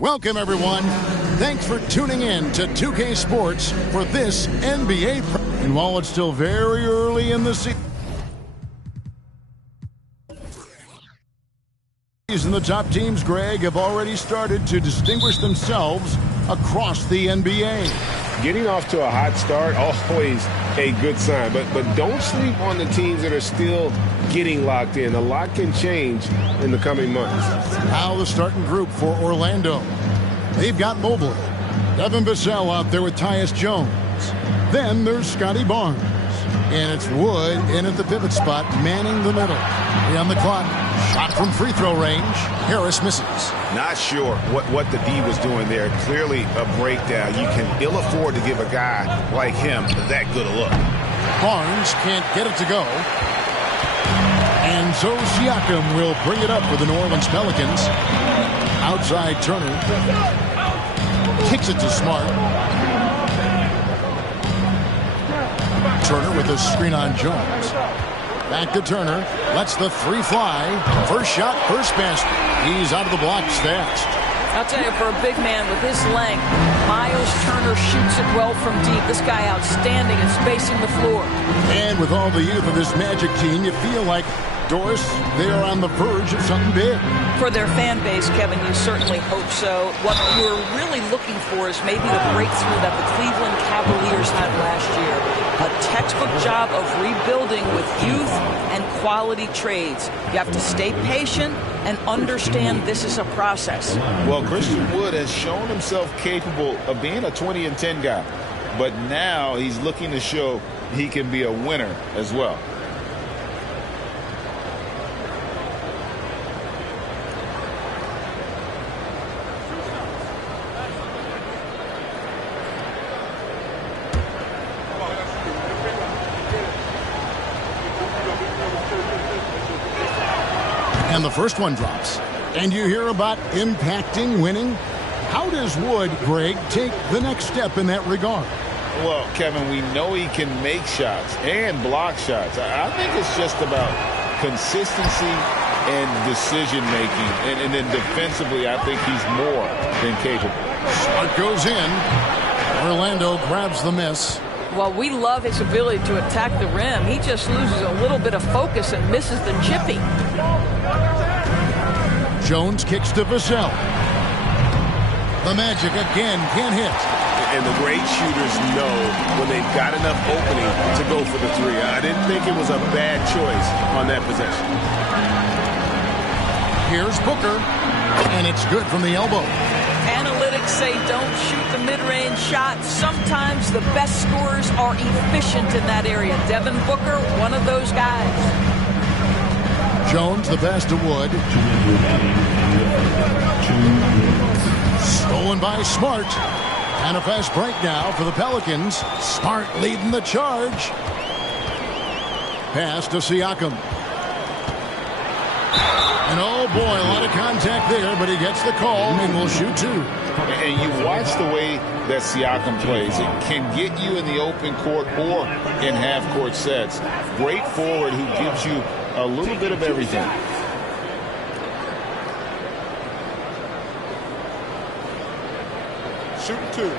Welcome, everyone. Thanks for tuning in to 2K Sports for this NBA. And while it's still very early in the season, the top teams, Greg, have already started to distinguish themselves across the NBA. Getting off to a hot start, always a good sign. But don't sleep on the teams that are still getting locked in. A lot can change in the coming months. Now the starting group for Orlando. They've got Mobley, Devin Vassell out there with Tyus Jones. Then there's Scotty Barnes. And it's Wood in at the pivot spot, manning the middle. On the clock. Shot from free throw range. Harris misses. Not sure what the D was doing there. Clearly a breakdown. You can ill afford to give a guy like him that good a look. Barnes can't get it to go. And so Siakam will bring it up for the New Orleans Pelicans. Outside Turner. Kicks it to Smart. Turner with a screen on Jones. Back to Turner. Lets the three fly. First shot, first basket. He's out of the blocks fast. I'll tell you, for a big man with his length, Miles Turner shoots it well from deep. This guy outstanding at spacing the floor. And with all the youth of this Magic team, you feel like, Doris, they are on the verge of something big. For their fan base, Kevin, you certainly hope so. What you're really looking for is maybe the breakthrough that the Cleveland Cavaliers had last year. A textbook job of rebuilding with youth and quality trades. You have to stay patient and understand this is a process. Well, Christian Wood has shown himself capable of being a 20-10 guy. But now he's looking to show he can be a winner as well. And the first one drops. And you hear about impacting winning. How does Wood, Greg, take the next step in that regard? Well, Kevin, we know he can make shots and block shots. I think it's just about consistency and decision-making. And then defensively, I think he's more than capable. Smart goes in. Orlando grabs the miss. Well, we love his ability to attack the rim. He just loses a little bit of focus and misses the chippy. Jones kicks to Vassell. The Magic again can't hit. And the great shooters know when they've got enough opening to go for the three. I didn't think it was a bad choice on that possession. Here's Booker, and it's good from the elbow. Analytics say don't shoot the mid-range shot. Sometimes the best scorers are efficient in that area. Devin Booker, one of those guys. Jones, the pass to Wood. Stolen by Smart. And a fast break now for the Pelicans. Smart leading the charge. Pass to Siakam. And oh boy, a lot of contact there, but he gets the call and will shoot two. And you watch the way that Siakam plays. It can get you in the open court or in half-court sets. Great forward who gives you a little bit of everything. Shoot two.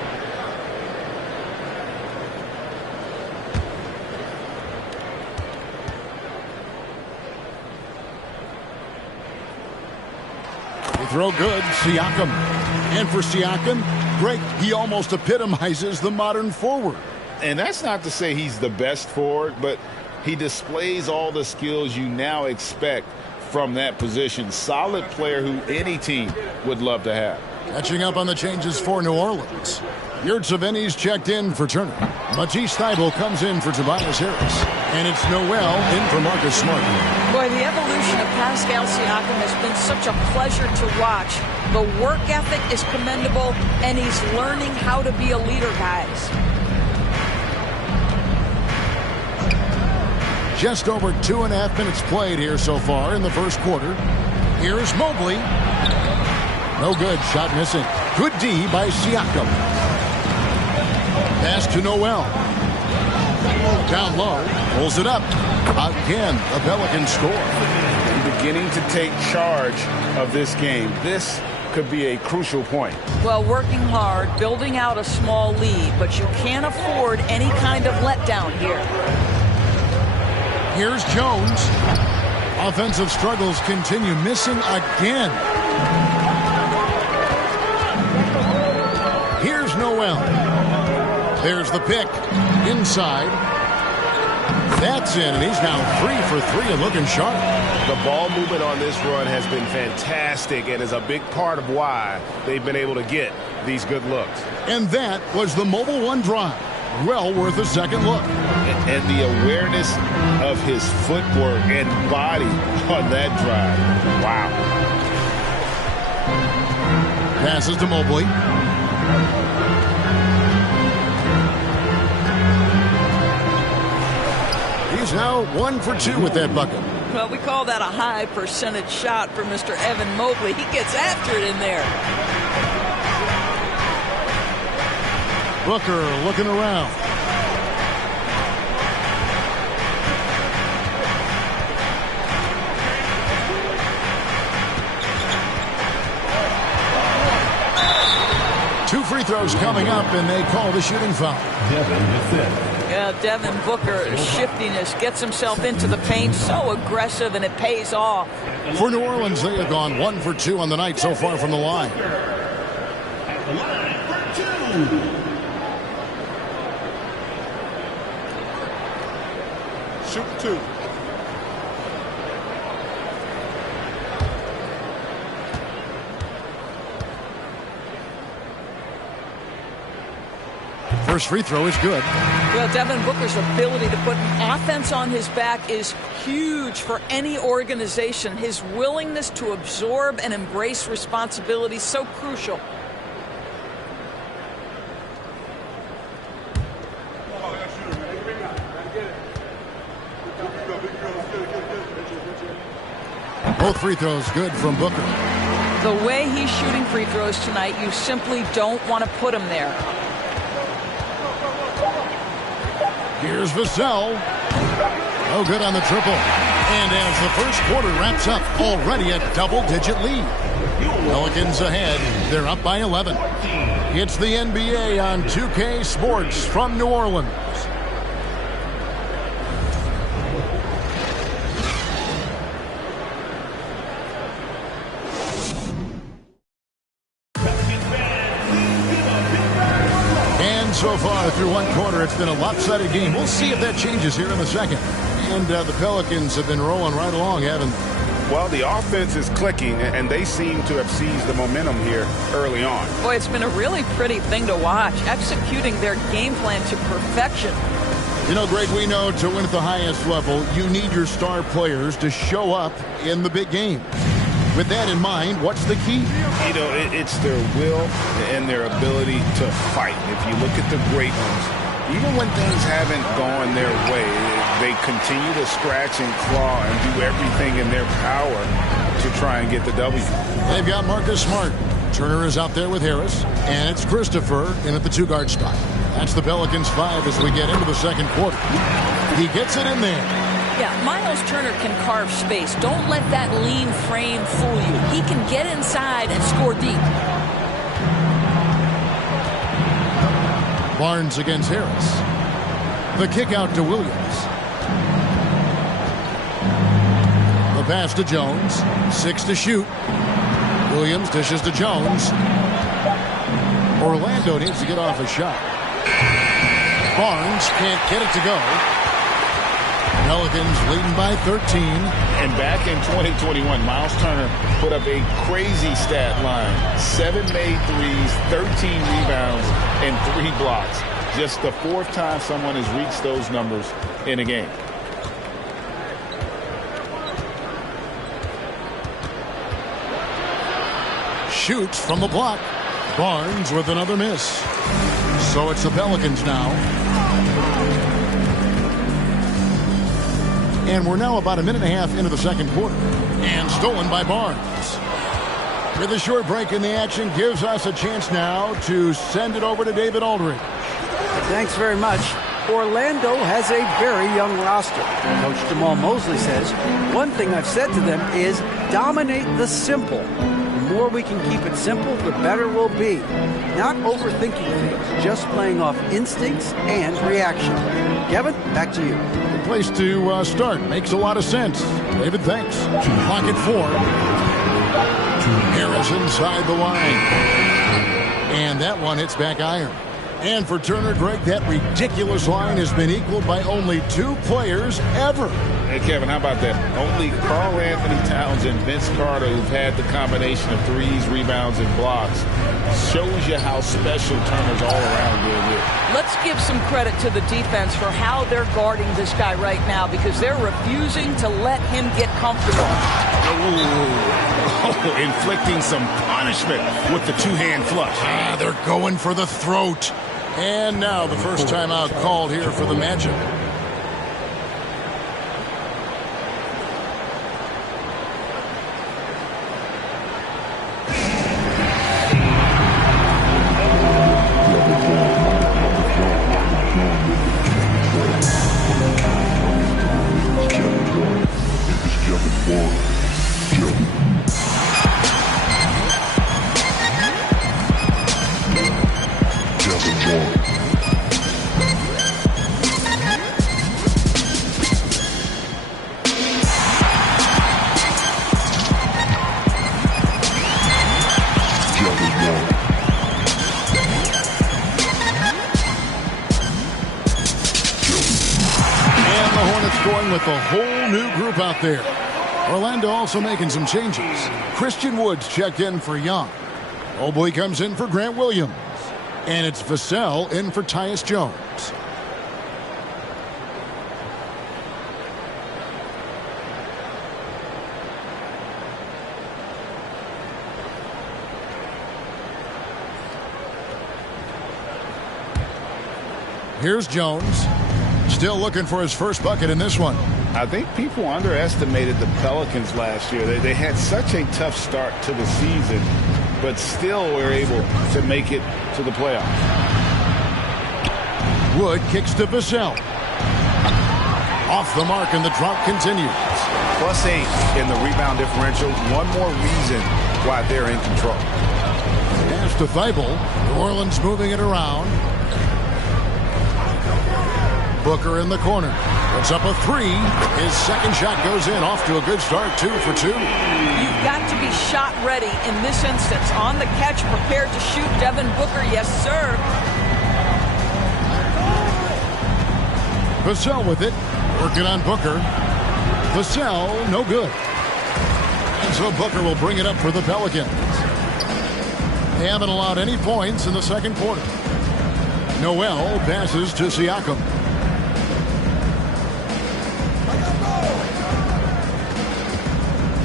They throw good. Siakam. And for Siakam, Greg, he almost epitomizes the modern forward. And that's not to say he's the best forward, but he displays all the skills you now expect from that position. Solid player who any team would love to have. Catching up on the changes for New Orleans. Yurtseven's checked in for Turner. Matisse Thybulle comes in for Tobias Harris. And it's Noel in for Marcus Smart. Boy, the evolution of Pascal Siakam has been such a pleasure to watch. The work ethic is commendable, and he's learning how to be a leader, guys. Just over 2.5 minutes played here so far in the first quarter. Here's Mobley. No good. Shot missing. Good D by Siakam. Pass to Noel. Down low. Pulls it up. Again, the Pelicans score. Beginning to take charge of this game. This could be a crucial point. Well, working hard, building out a small lead, but you can't afford any kind of letdown here. Here's Jones. Offensive struggles continue, missing again. Here's Noel. There's the pick. Inside. That's in, and he's now 3 for 3 and looking sharp. The ball movement on this run has been fantastic and is a big part of why they've been able to get these good looks. And that was the Mobile One drive. Well worth a second look. And the awareness of his footwork and body on that drive. Wow. Passes to Mobley. He's now 1 for 2 with that bucket. Well, we call that a high percentage shot for Mr. Evan Mobley. He gets after it in there. Booker looking around. Two free throws coming up, and they call the shooting foul. Yeah, Devin Booker, shiftiness, gets himself into the paint, so aggressive, and it pays off. For New Orleans, they have gone 1 for 2 on the night so far from the line. Shoot 2. First free throw is good. Well, Devin Booker's ability to put offense on his back is huge for any organization. His willingness to absorb and embrace responsibility is so crucial. Both free throws good from Booker. The way he's shooting free throws tonight, you simply don't want to put him there. Here's Vassell. No good on the triple. And as the first quarter wraps up, already a double-digit lead. Pelicans ahead. They're up by 11. It's the NBA on 2K Sports from New Orleans. So far through one quarter, it's been a lopsided game. We'll see if that changes here in the second. And the Pelicans have been rolling right along, haven't they? Well, the offense is clicking, and they seem to have seized the momentum here early on. Boy, it's been a really pretty thing to watch, executing their game plan to perfection. You know, Greg, we know to win at the highest level, you need your star players to show up in the big game. With that in mind, what's the key? You know, it's their will and their ability to fight. If you look at the great ones, even when things haven't gone their way, they continue to scratch and claw and do everything in their power to try and get the W. They've got Marcus Smart. Turner is out there with Harris, and it's Christopher in at the two-guard spot. That's the Pelicans 5 as we get into the second quarter. He gets it in there. Yeah, Miles Turner can carve space. Don't let that lean frame fool you. He can get inside and score deep. Barnes against Harris. The kick out to Williams. The pass to Jones. 6 to shoot. Williams dishes to Jones. Orlando needs to get off a shot. Barnes can't get it to go. Pelicans leading by 13. And back in 2021, Miles Turner put up a crazy stat line. 7 made threes, 13 rebounds, and 3 blocks. Just the 4th time someone has reached those numbers in a game. Shoots from the block. Barnes with another miss. So it's the Pelicans now. And we're now about a minute and a half into the second quarter. And stolen by Barnes. With a short break in the action, gives us a chance now to send it over to David Aldridge. Thanks very much. Orlando has a very young roster. Coach Jamal Mosley says, one thing I've said to them is dominate the simple. more we can keep it simple, the better we'll be. Not overthinking things, just playing off instincts and reaction. Kevin, back to you. Good place to start. Makes a lot of sense. David, thanks. Clock at 4. Harris inside the line. And that one hits back iron. And for Turner, Greg, that ridiculous line has been equaled by only 2 players ever. Hey, Kevin, how about that? Only Karl Anthony Towns and Vince Carter, who've had the combination of threes, rebounds, and blocks, shows you how special Turner's all around doing it. Let's give some credit to the defense for how they're guarding this guy right now, because they're refusing to let him get comfortable. Inflicting some punishment with the two-hand flush. They're going for the throat. And now the first timeout called here for the Magic. With a whole new group out there. Orlando also making some changes. Christian Woods checked in for Young. Mobley comes in for Grant Williams. And it's Vassell in for Tyus Jones. Here's Jones. Still looking for his first bucket in this one. I think people underestimated the Pelicans last year. They had such a tough start to the season, but still were able to make it to the playoffs. Wood kicks to Vassell. Off the mark, and the drop continues. +8 in the rebound differential. One more reason why they're in control. Pass to Thibault. New Orleans moving it around. Booker in the corner. Puts up a 3. His second shot goes in. Off to a good start. 2 for 2. You've got to be shot ready in this instance. On the catch, prepared to shoot. Devin Booker, yes, sir. Vassell with it. Working on Booker. Vassell, no good. And so Booker will bring it up for the Pelicans. They haven't allowed any points in the second quarter. Noel passes to Siakam.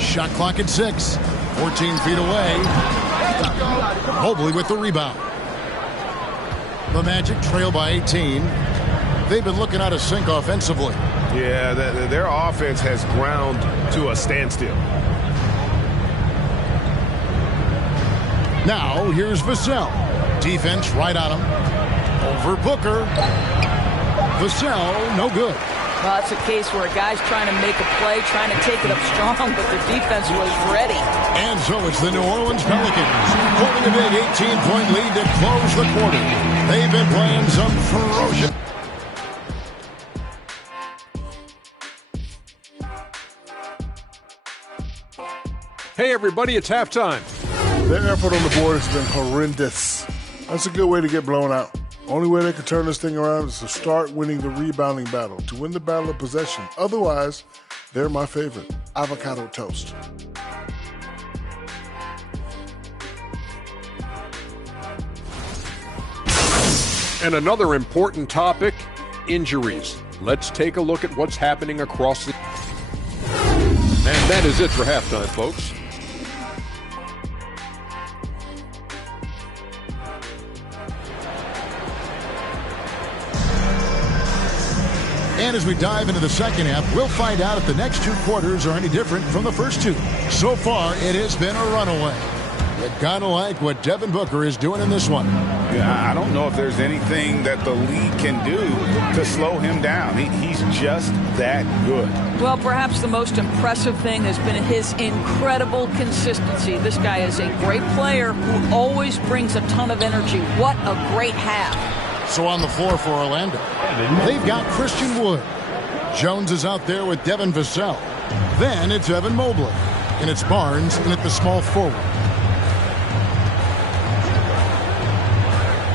Shot clock at 6. 14 feet away. Mobley with the rebound. The Magic trail by 18. They've been looking out of sync offensively. Yeah, their offense has ground to a standstill. Now, here's Vassell. Defense right on him. Over Booker. Vassell, no good. Well, it's a case where a guy's trying to make a play, trying to take it up strong, but the defense was ready. And so it's the New Orleans Pelicans holding a big 18-point lead to close the quarter. They've been playing some ferocious. Hey, everybody, it's halftime. Their effort on the board has been horrendous. That's a good way to get blown out. Only way they can turn this thing around is to start winning the rebounding battle, to win the battle of possession. Otherwise, they're my favorite. Avocado toast. And another important topic, injuries. Let's take a look at what's happening across the... And that is it for halftime, folks. And as we dive into the second half, we'll find out if the next 2 quarters are any different from the first 2. So far, it has been a runaway. You gotta like what Devin Booker is doing in this one. Yeah, I don't know if there's anything that the league can do to slow him down. He's just that good. Well, perhaps the most impressive thing has been his incredible consistency. This guy is a great player who always brings a ton of energy. What a great half. So on the floor for Orlando, they've got Christian Wood. Jones is out there with Devin Vassell. Then it's Evan Mobley. And it's Barnes in at the small forward.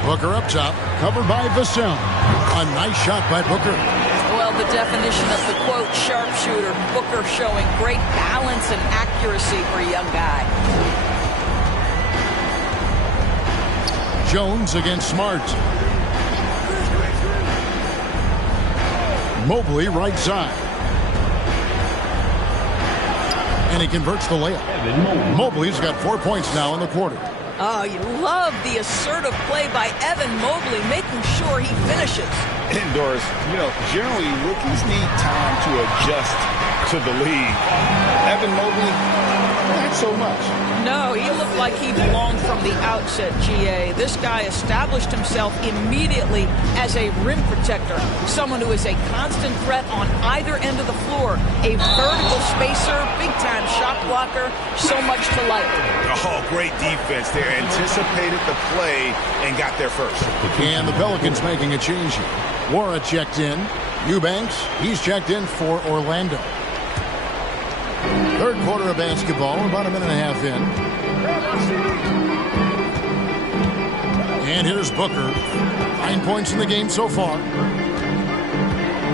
Booker up top, covered by Vassell. A nice shot by Booker. Well, the definition of the, quote, sharpshooter. Booker showing great balance and accuracy for a young guy. Jones against Smart. Mobley right side. And he converts the layup. Mobley's got 4 points now in the quarter. Oh, you love the assertive play by Evan Mobley, making sure he finishes. Indoors, generally rookies need time to adjust to the league. Evan Mobley, not so much. No, he looked like he belonged from the outset, GA. This guy established himself immediately as a rim protector, someone who is a constant threat on either end of the floor, a vertical spacer, big-time shot blocker, so much to like. Oh, great defense there. Anticipated the play and got there first. And the Pelicans making a change here. Wara checked in. Eubanks, he's checked in for Orlando. Third quarter of basketball, about a minute and a half in. And here's Booker. 9 points in the game so far.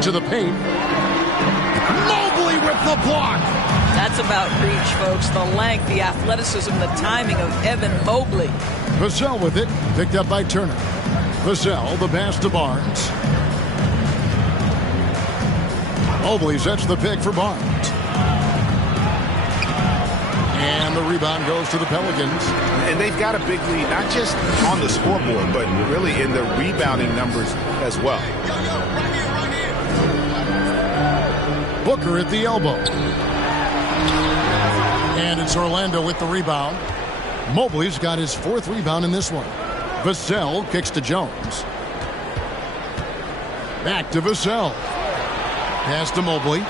To the paint. Mobley with the block. That's about reach, folks. The length, the athleticism, the timing of Evan Mobley. Vassell with it. Picked up by Turner. Vassell, the pass to Barnes. Mobley sets the pick for Barnes. And the rebound goes to the Pelicans. And they've got a big lead, not just on the scoreboard, but really in the rebounding numbers as well. Booker at the elbow. And it's Orlando with the rebound. Mobley's got his 4th rebound in this one. Vassell kicks to Jones. Back to Vassell. Pass to Mobley.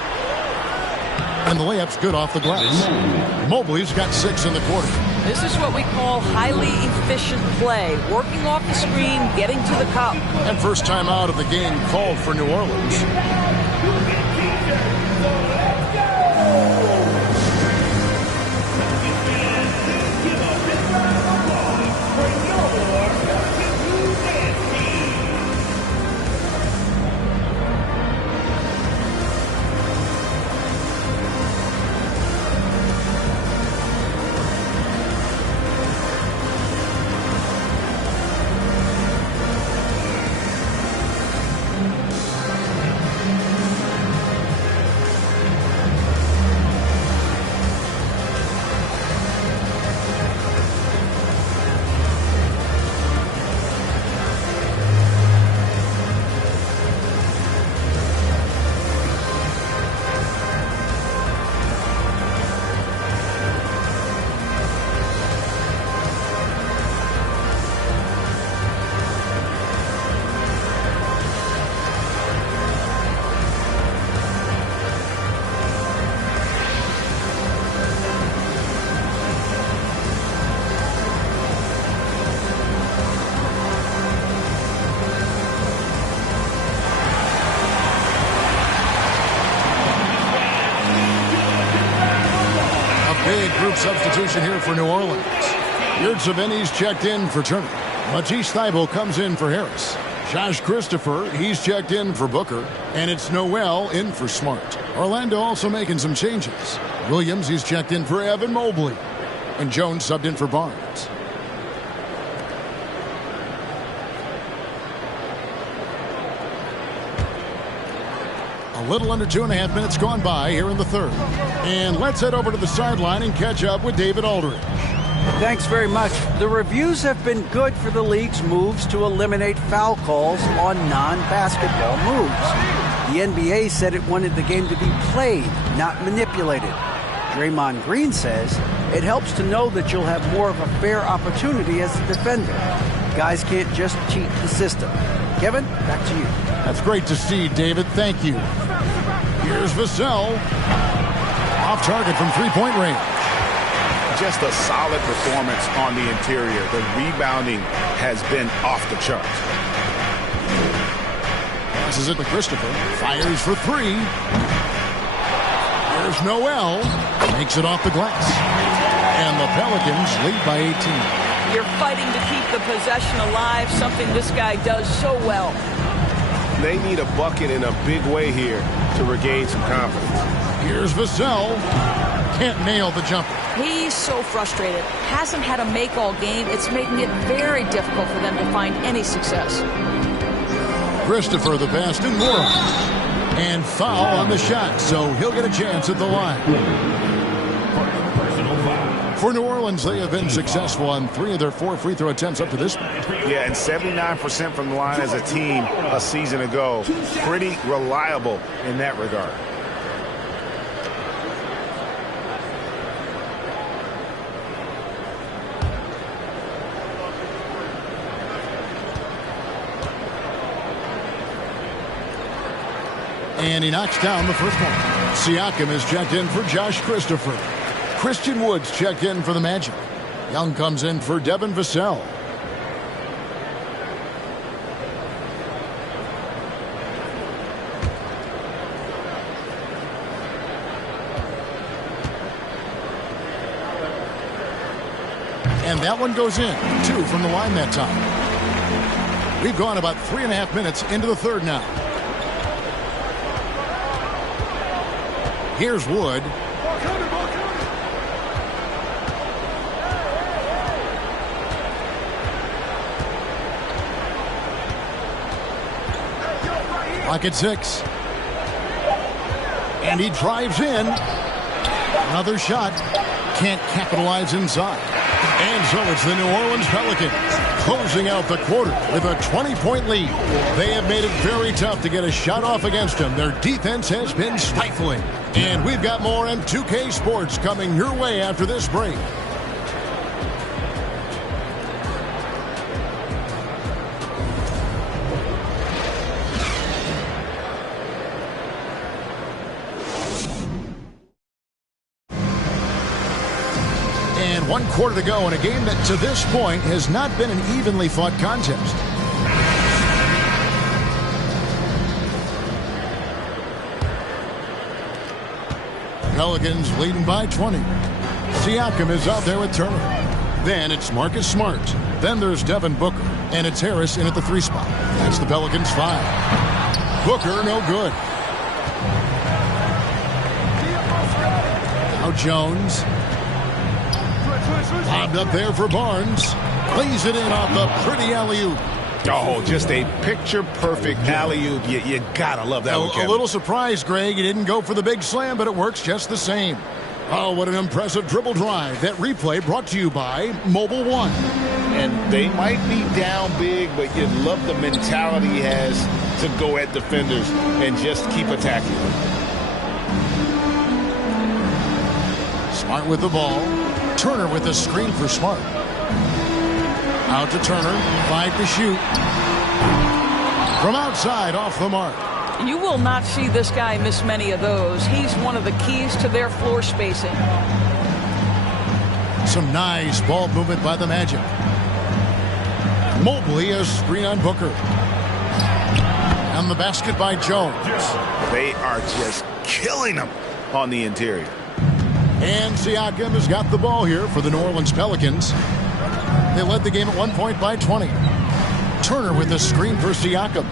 And the layup's good off the glass. Mobley's got 6 in the quarter. This is what we call highly efficient play. Working off the screen, getting to the cup. And first time out of the game called for New Orleans. Big group substitution here for New Orleans. Yurtseven's checked in for Turner. Matisse Thybulle comes in for Harris. Josh Christopher, he's checked in for Booker. And it's Noel in for Smart. Orlando also making some changes. Williams, he's checked in for Evan Mobley. And Jones subbed in for Barnes. A little under 2.5 minutes gone by here in the third. And let's head over to the sideline and catch up with David Aldridge. Thanks very much. The reviews have been good for the league's moves to eliminate foul calls on non-basketball moves. The NBA said it wanted the game to be played, not manipulated. Draymond Green says it helps to know that you'll have more of a fair opportunity as a defender. Guys can't just cheat the system. Kevin, back to you. That's great to see, David. Thank you. Here's Vassell. Off target from three-point range. Just a solid performance on the interior. The rebounding has been off the charts. Passes it to Christopher. Fires for three. Here's Noel. Makes it off the glass. And the Pelicans lead by 18. You're fighting to keep the possession alive, something this guy does so well. They need a bucket in a big way here to regain some confidence. Here's Vassell. Can't nail the jumper. He's so frustrated. Hasn't had a make all game. It's making it very difficult for them to find any success. Christopher the pass to Moore. And foul on the shot, so he'll get a chance at the line. For New Orleans, they have been successful on 3 of their 4 free throw attempts up to this point. Yeah, and 79% from the line as a team a season ago. Pretty reliable in that regard. And he knocks down the first one. Siakam is checked in for Josh Christopher. Christian Woods checked in for the Magic. Young comes in for Devin Vassell. And that one goes in. 2 from the line that time. We've gone about 3.5 minutes into the third now. Here's Wood. Clock at 6. And he drives in. Another shot. Can't capitalize inside. And so it's the New Orleans Pelicans closing out the quarter with a 20-point lead. They have made it very tough to get a shot off against them. Their defense has been stifling. And we've got more M2K Sports coming your way after this break. And 1 quarter to go in a game that to this point has not been an evenly fought contest. Pelicans leading by 20. Siakam is out there with Turner. Then it's Marcus Smart. Then there's Devin Booker. And it's Harris in at the 3 spot. That's the Pelicans 5. Booker no good. Now Jones. Lobbed up there for Barnes. Lays it in off the pretty alley-oop. Oh, just a picture-perfect alley-oop. You gotta love that one, Kevin. A little surprise, Greg. He didn't go for the big slam, but it works just the same. Oh, what an impressive dribble drive. That replay brought to you by Mobile One. And they might be down big, but you love the mentality he has to go at defenders and just keep attacking them. Smart with the ball. Turner with a screen for Smart. Out to Turner. 5 to shoot. From outside, off the mark. You will not see this guy miss many of those. He's one of the keys to their floor spacing. Some nice ball movement by the Magic. Mobley a screen on Booker. And the basket by Jones. They are just killing them on the interior. And Siakam has got the ball here for the New Orleans Pelicans. They led the game at 1 point by 20. Turner with a screen for Siakam.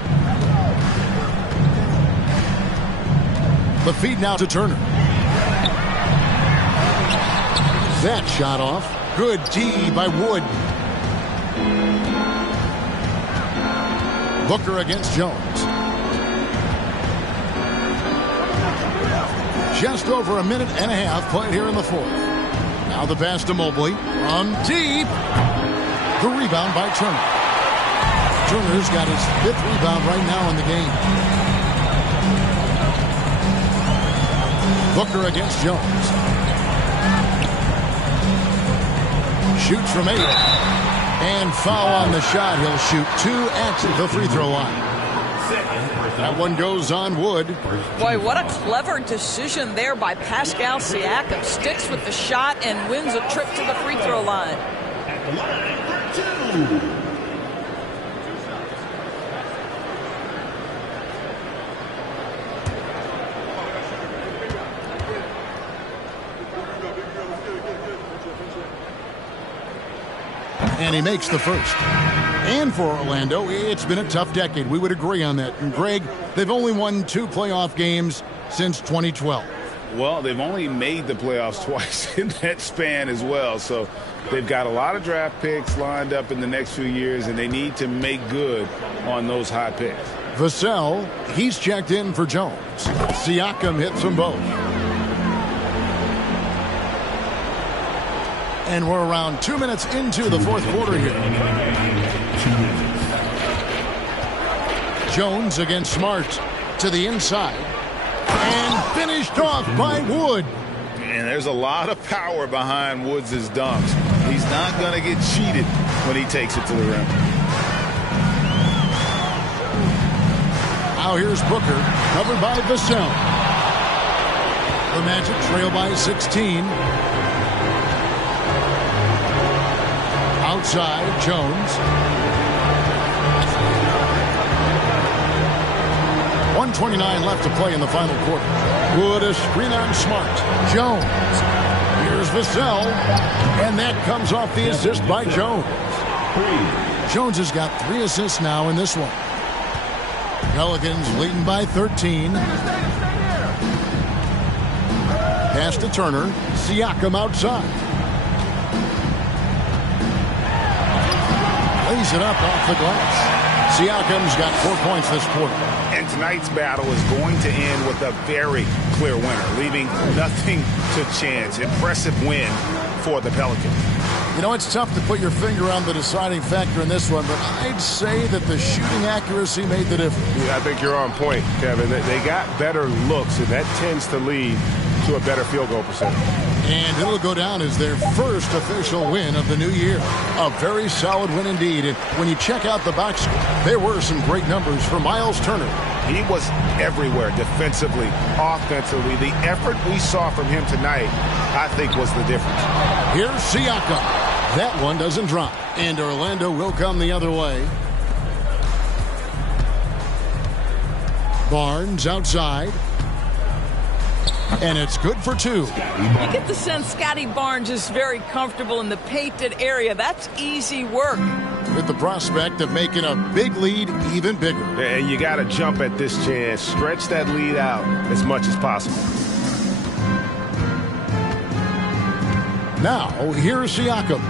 The feed now to Turner. That shot off. Good D by Wood. Booker against Jones. Just over 1.5 minutes played here in the fourth. Now the pass to Mobley. From deep. The rebound by Turner. Turner's got his 5th rebound right now in the game. Booker against Jones. shoots from 8. And foul on the shot. He'll shoot 2 at the free throw line. That one goes on Wood. Boy, what a clever decision there by Pascal Siakam. Sticks with the shot and wins a trip to the free throw line. At the line for 2. And he makes the first. And for Orlando, it's been a tough decade. We would agree on that. And Greg, they've only won 2 playoff games since 2012. Well, they've only made the playoffs twice in that span as well. So they've got a lot of draft picks lined up in the next few years, and they need to make good on those high picks. Vassell, he's checked in for Jones. Siakam hits them both. And we're around 2 minutes into the fourth quarter here. Jones against Smart to the inside. And finished off by Wood. And there's a lot of power behind Woods' dunks. He's not going to get cheated when he takes it to the rim. Now here's Booker, covered by Vassell. The Magic trail by 16. Outside, Jones. 1:29 left to play in the final quarter. Wood a screen on Smart. Jones. Here's Vassell. And that comes off the assist by Jones. Jones has got 3 assists now in this one. Pelicans leading by 13. Pass to Turner. Siakam outside. Lays it up off the glass. Siakam's got 4 points this quarter. And tonight's battle is going to end with a very clear winner, leaving nothing to chance. Impressive win for the Pelicans. You know, it's tough to put your finger on the deciding factor in this one, but I'd say that the shooting accuracy made the difference. Yeah, I think you're on point, Kevin. They got better looks, and that tends to lead to a better field goal percentage. And it'll go down as their first official win of the new year. A very solid win indeed. And when you check out the box score, there were some great numbers for Miles Turner. He was everywhere, defensively, offensively. The effort we saw from him tonight, I think, was the difference. Here's Siakam. That one doesn't drop. And Orlando will come the other way. Barnes outside. And it's good for 2. You get the sense Scotty Barnes is very comfortable in the painted area. That's easy work. With the prospect of making a big lead even bigger. And you got to jump at this chance. Stretch that lead out as much as possible. Now, here's Siakam.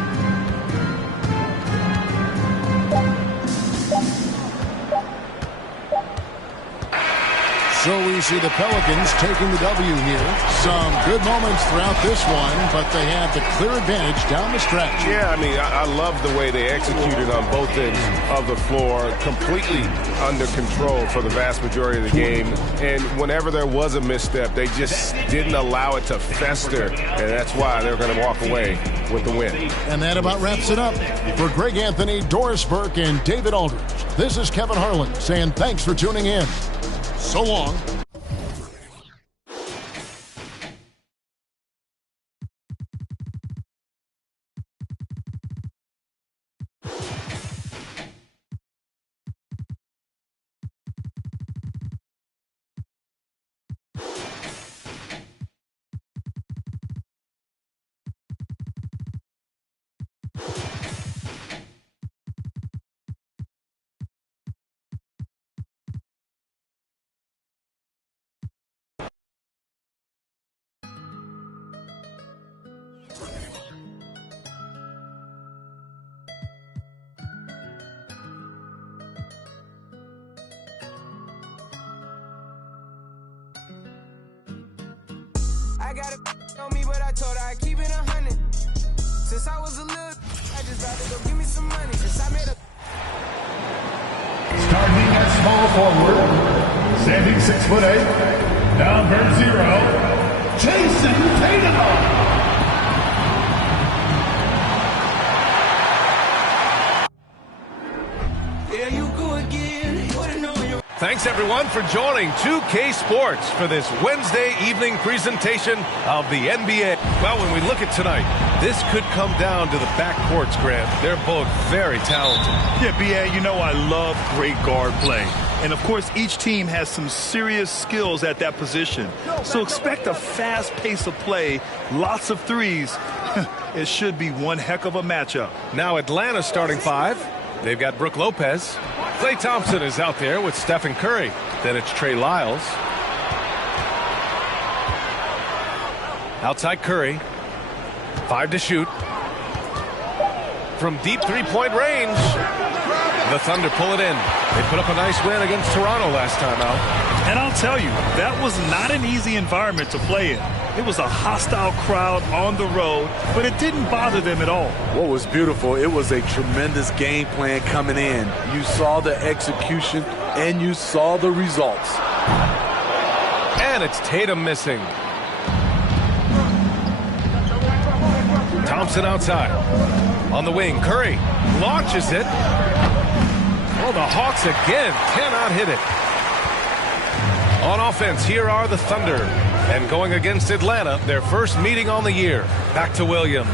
So we see the Pelicans taking the W here. Some good moments throughout this one, but they have the clear advantage down the stretch. Yeah, I mean, I love the way they executed on both ends of the floor, completely under control for the vast majority of the game. And whenever there was a misstep, they just didn't allow it to fester, and that's why they're going to walk away with the win. And that about wraps it up. For Greg Anthony, Doris Burke, and David Aldridge, this is Kevin Harlan saying thanks for tuning in. So long. I got it on me, but I told her I keep it 100. Since I was a little, I just rather go give me some money. Since I made a Starting at small forward, standing 6'8", number 0, Jason Tatum. Thanks, everyone, for joining 2K Sports for this Wednesday evening presentation of the NBA. Well, when we look at tonight, this could come down to the backcourts, Grant. They're both very talented. Yeah, B.A., you know I love great guard play. And, of course, each team has some serious skills at that position. So expect a fast pace of play, lots of threes. It should be one heck of a matchup. Now Atlanta's starting five. They've got Brook Lopez. Klay Thompson is out there with Stephen Curry. Then it's Trey Lyles. Outside Curry. 5 to shoot. From deep three-point range. The Thunder pull it in. They put up a nice win against Toronto last time out. And I'll tell you, that was not an easy environment to play in. It was a hostile crowd on the road, but it didn't bother them at all. What was beautiful, it was a tremendous game plan coming in. You saw the execution, and you saw the results. And it's Tatum missing. Thompson outside. On the wing, Curry launches it. Oh, the Hawks again cannot hit it. On offense, here are the Thunder. And going against Atlanta, their first meeting on the year. Back to Williams.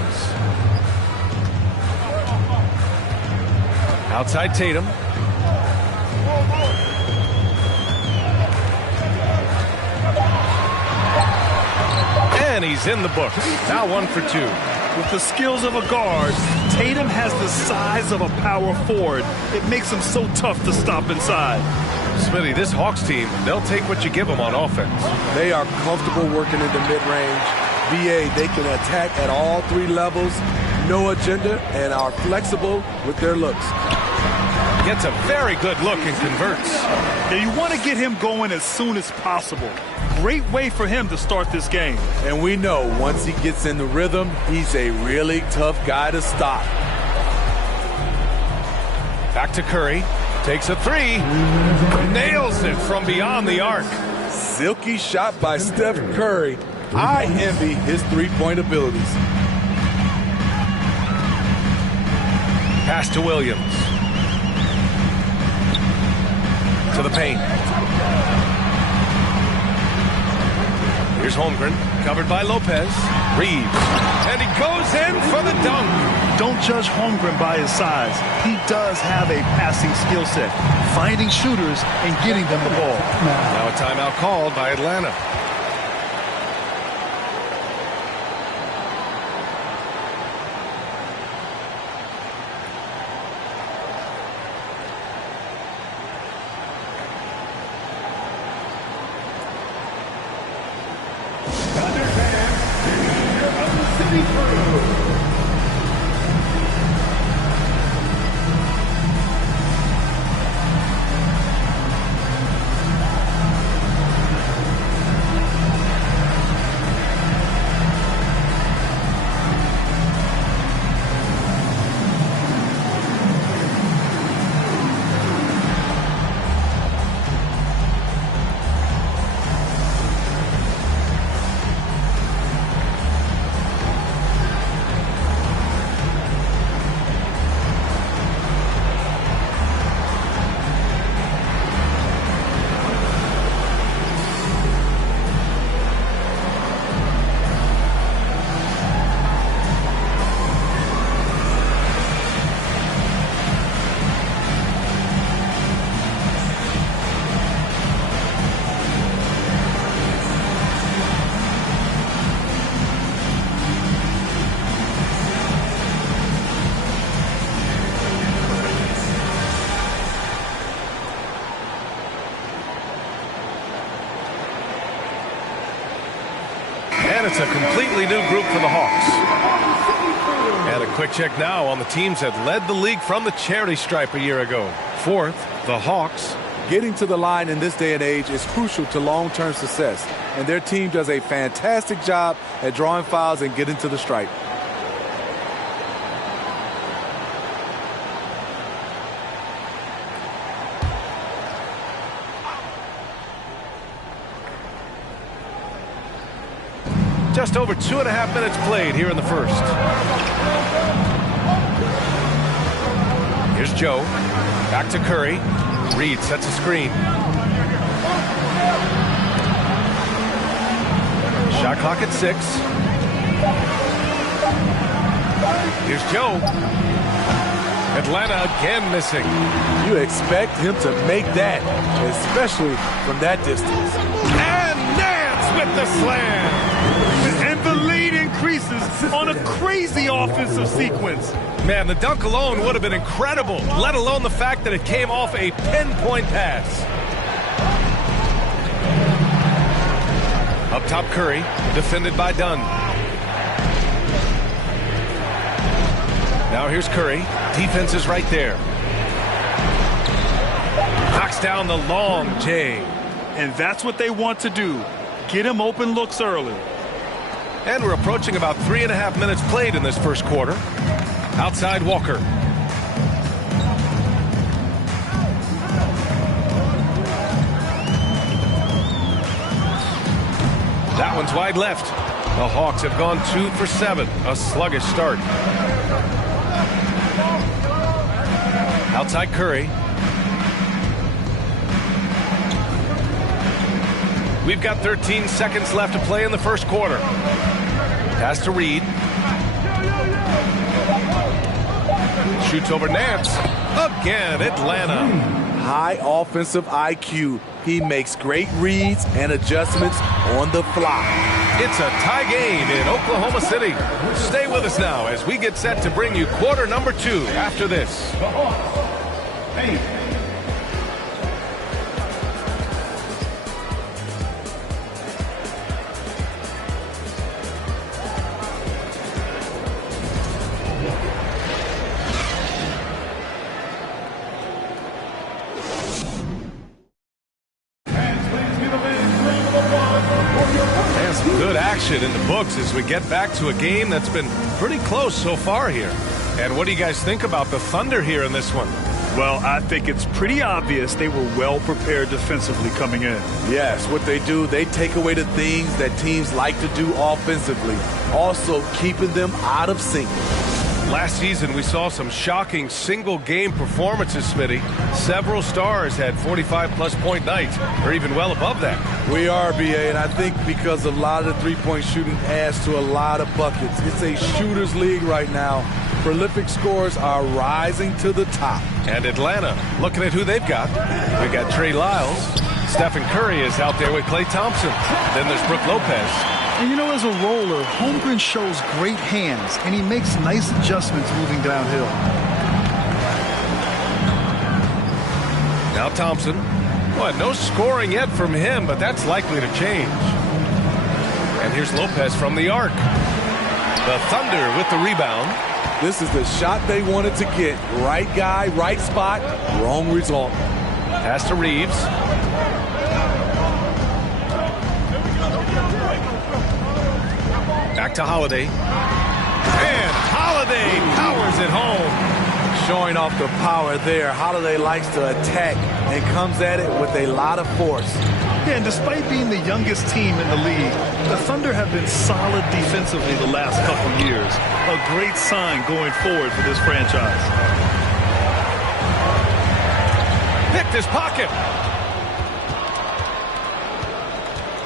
Outside Tatum. And he's in the books. Now 1 for 2. With the skills of a guard, Tatum has the size of a power forward. It makes him so tough to stop inside. Smithy, this Hawks team, they'll take what you give them on offense. They are comfortable working in the mid-range. BA, they can attack at all 3 levels, no agenda, and are flexible with their looks. Gets a very good look and converts. Yeah, you want to get him going as soon as possible. Great way for him to start this game. And we know once he gets in the rhythm, he's a really tough guy to stop. Back to Curry. Takes a 3. Nails it from beyond the arc. Silky shot by Steph Curry. I envy his three-point abilities. Pass to Williams. To the paint. Here's Holmgren, covered by Lopez. Reeves, and he goes in for the dunk. Don't judge Holmgren by his size. He does have a passing skill set, finding shooters and getting them the ball. Now a timeout called by Atlanta. And it's a completely new group for the Hawks. And a quick check now on the teams that led the league from the charity stripe a year ago. 4th, the Hawks. Getting to the line in this day and age is crucial to long-term success, and their team does a fantastic job at drawing fouls and getting to the stripe. Just over 2.5 minutes played here in the first. Here's Joe. Back to Curry. Reed sets a screen. Shot clock at 6. Here's Joe. Atlanta again missing. You expect him to make that, especially from that distance. And Nance with the slam. And the lead increases on a crazy offensive sequence. Man, the dunk alone would have been incredible, let alone the fact that it came off a pinpoint pass. Up top, Curry, defended by Dunn. Now here's Curry. Defense is right there. Knocks down the long J. And that's what they want to do. Get him open looks early. And we're approaching about 3.5 minutes played in this first quarter. Outside Walker. That one's wide left. The Hawks have gone 2 for 7. A sluggish start. Outside Curry. We've got 13 seconds left to play in the first quarter. Pass to Reed. Shoots over Nance. Again, Atlanta. High offensive IQ. He makes great reads and adjustments on the fly. It's a tie game in Oklahoma City. Stay with us now as we get set to bring you quarter number 2 after this. In the books as we get back to a game that's been pretty close so far here. And what do you guys think about the Thunder here in this one? Well, I think it's pretty obvious they were well prepared defensively coming in. Yes, what they do, they take away the things that teams like to do offensively, also keeping them out of sync. Last season, we saw some shocking single-game performances, Smitty. Several stars had 45-plus point nights, or even well above that. We are, BA, and I think because a lot of the three-point shooting adds to a lot of buckets. It's a shooter's league right now. Prolific scorers are rising to the top. And Atlanta, looking at who they've got. We got Trey Lyles. Stephen Curry is out there with Klay Thompson. Then there's Brook Lopez. And you know, as a roller, Holmgren shows great hands, and he makes nice adjustments moving downhill. Now Thompson. Well, no scoring yet from him, but that's likely to change. And here's Lopez from the arc. The Thunder with the rebound. This is the shot they wanted to get. Right guy, right spot, wrong result. Pass to Reeves. Back to Holiday. And Holiday powers it home. Showing off the power there. Holiday likes to attack and comes at it with a lot of force. Yeah, and despite being the youngest team in the league, the Thunder have been solid defensively the last couple years. A great sign going forward for this franchise. Picked his pocket.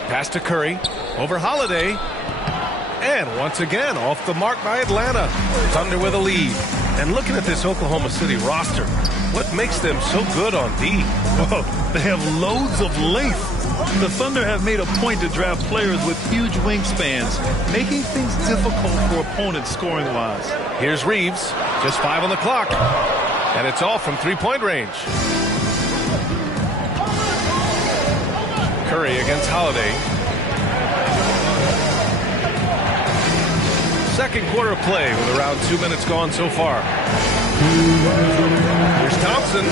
Pass to Curry. Over Holiday. And once again, off the mark by Atlanta. Thunder with a lead. And looking at this Oklahoma City roster, what makes them so good on D? Whoa, they have loads of length. The Thunder have made a point to draft players with huge wingspans, making things difficult for opponents scoring-wise. Here's Reeves, just 5 on the clock. And it's all from three-point range. Curry against Holiday. Second quarter of play with around 2 minutes gone so far. Here's Thompson.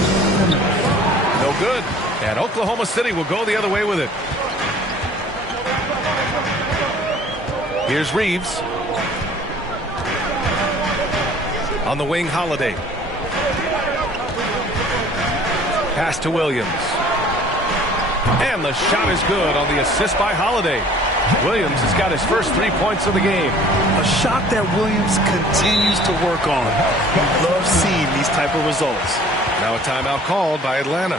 No good. And Oklahoma City will go the other way with it. Here's Reeves. On the wing, Holiday. Pass to Williams. And the shot is good on the assist by Holiday. Williams has got his first 3 points of the game. A shot that Williams continues to work on. We love seeing these type of results. Now a timeout called by Atlanta.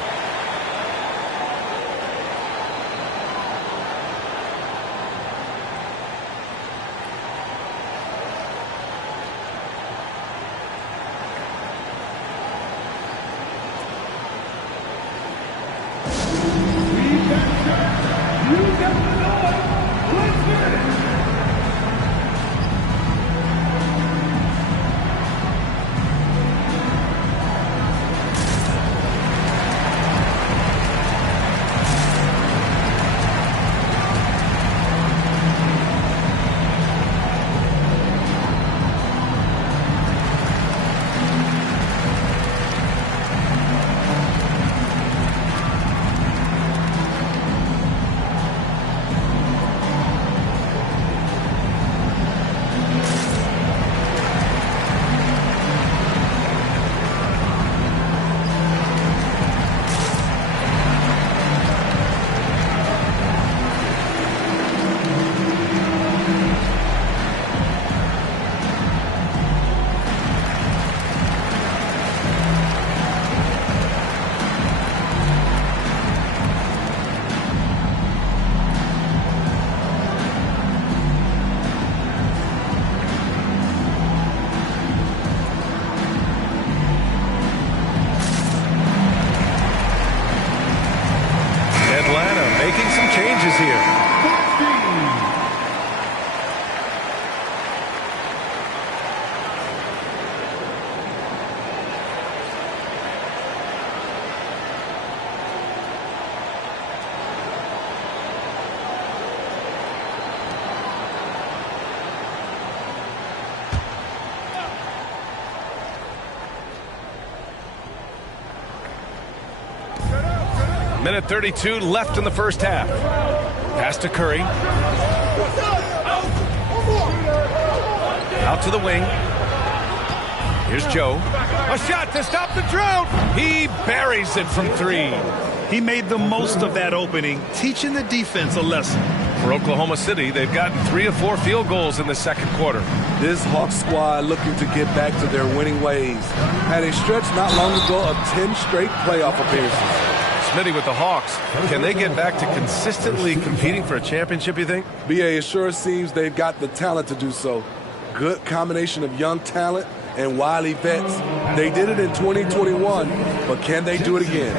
Minute 32 left in the first half. Pass to Curry. Out to the wing. Here's Joe. A shot to stop the drought. He buries it from three. He made the most of that opening, teaching the defense a lesson. For Oklahoma City, they've gotten 3 of 4 field goals in the second quarter. This Hawks squad looking to get back to their winning ways. Had a stretch not long ago of 10 straight playoff appearances. Smitty with the Hawks. Can they get back to consistently competing for a championship, you think? BA, it sure seems they've got the talent to do so. Good combination of young talent and wily vets. They did it in 2021, but can they do it again?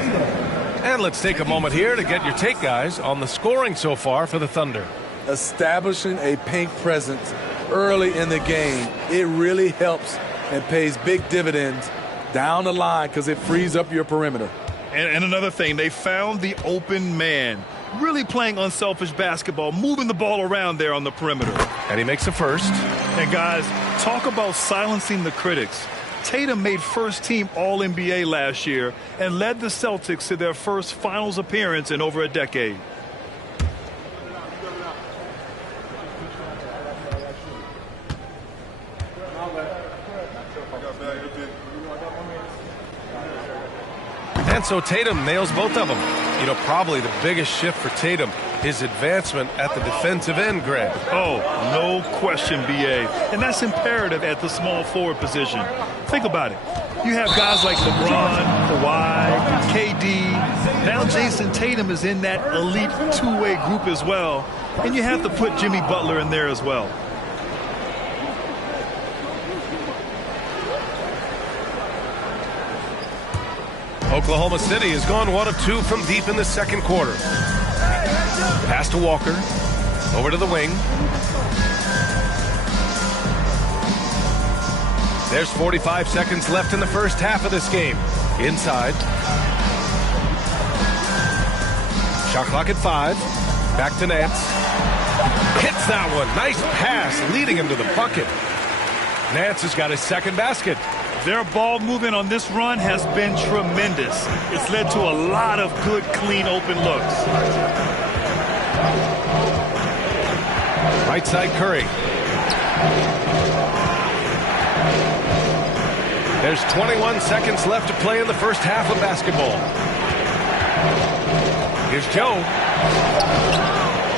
And let's take a moment here to get your take, guys, on the scoring so far for the Thunder. Establishing a paint presence early in the game, it really helps and pays big dividends down the line because it frees up your perimeter. And another thing, they found the open man. Really playing unselfish basketball, moving the ball around there on the perimeter. And he makes a first. And guys, talk about silencing the critics. Tatum made first-team All-NBA last year and led the Celtics to their first finals appearance in over a decade. And so Tatum nails both of them. You know, probably the biggest shift for Tatum, his advancement at the defensive end, Greg. Oh, no question, BA. And that's imperative at the small forward position. Think about it. You have guys like LeBron, Kawhi, KD. Now Jason Tatum is in that elite two-way group as well. And you have to put Jimmy Butler in there as well. Oklahoma City has gone 1 of 2 from deep in the second quarter. Pass to Walker. Over to the wing. There's 45 seconds left in the first half of this game. Inside. Shot clock at 5. Back to Nance. Hits that one. Nice pass, leading him to the bucket. Nance has got his second basket. Their ball movement on this run has been tremendous. It's led to a lot of good, clean, open looks. Right side Curry. There's 21 seconds left to play in the first half of basketball. Here's Joe.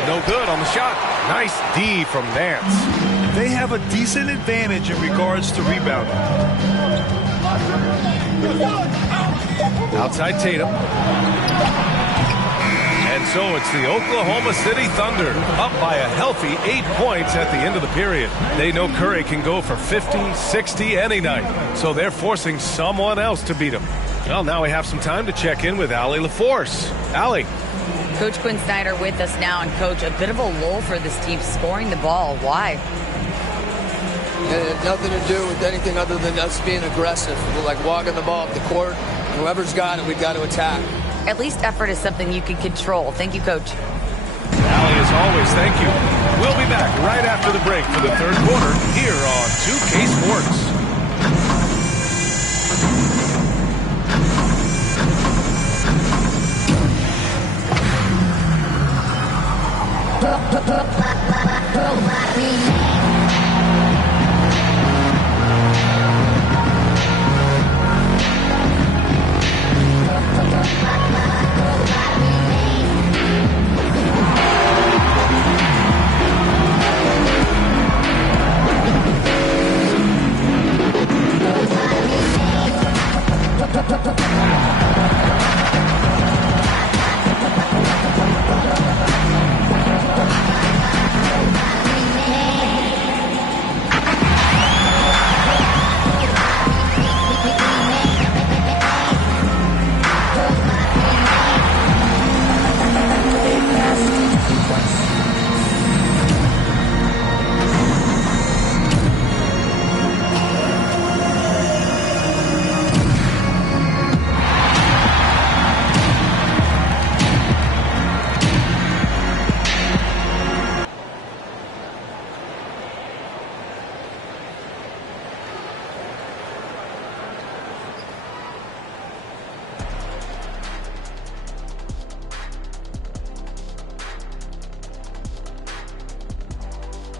No good on the shot. Nice D from Nance. They have a decent advantage in regards to rebounding. Outside Tatum. And so it's the Oklahoma City Thunder up by a healthy 8 points at the end of the period. They know Curry can go for 50, 60 any night. So they're forcing someone else to beat him. Well, now we have some time to check in with Allie LaForce. Allie. Coach Quinn Snyder with us now. And, Coach, a bit of a lull for this team scoring the ball. Why? It had nothing to do with anything other than us being aggressive. We're like walking the ball up the court. Whoever's got it, we've got to attack. At least effort is something you can control. Thank you, Coach. Allie, as always, thank you. We'll be back right after the break for the third quarter here on 2K Sports.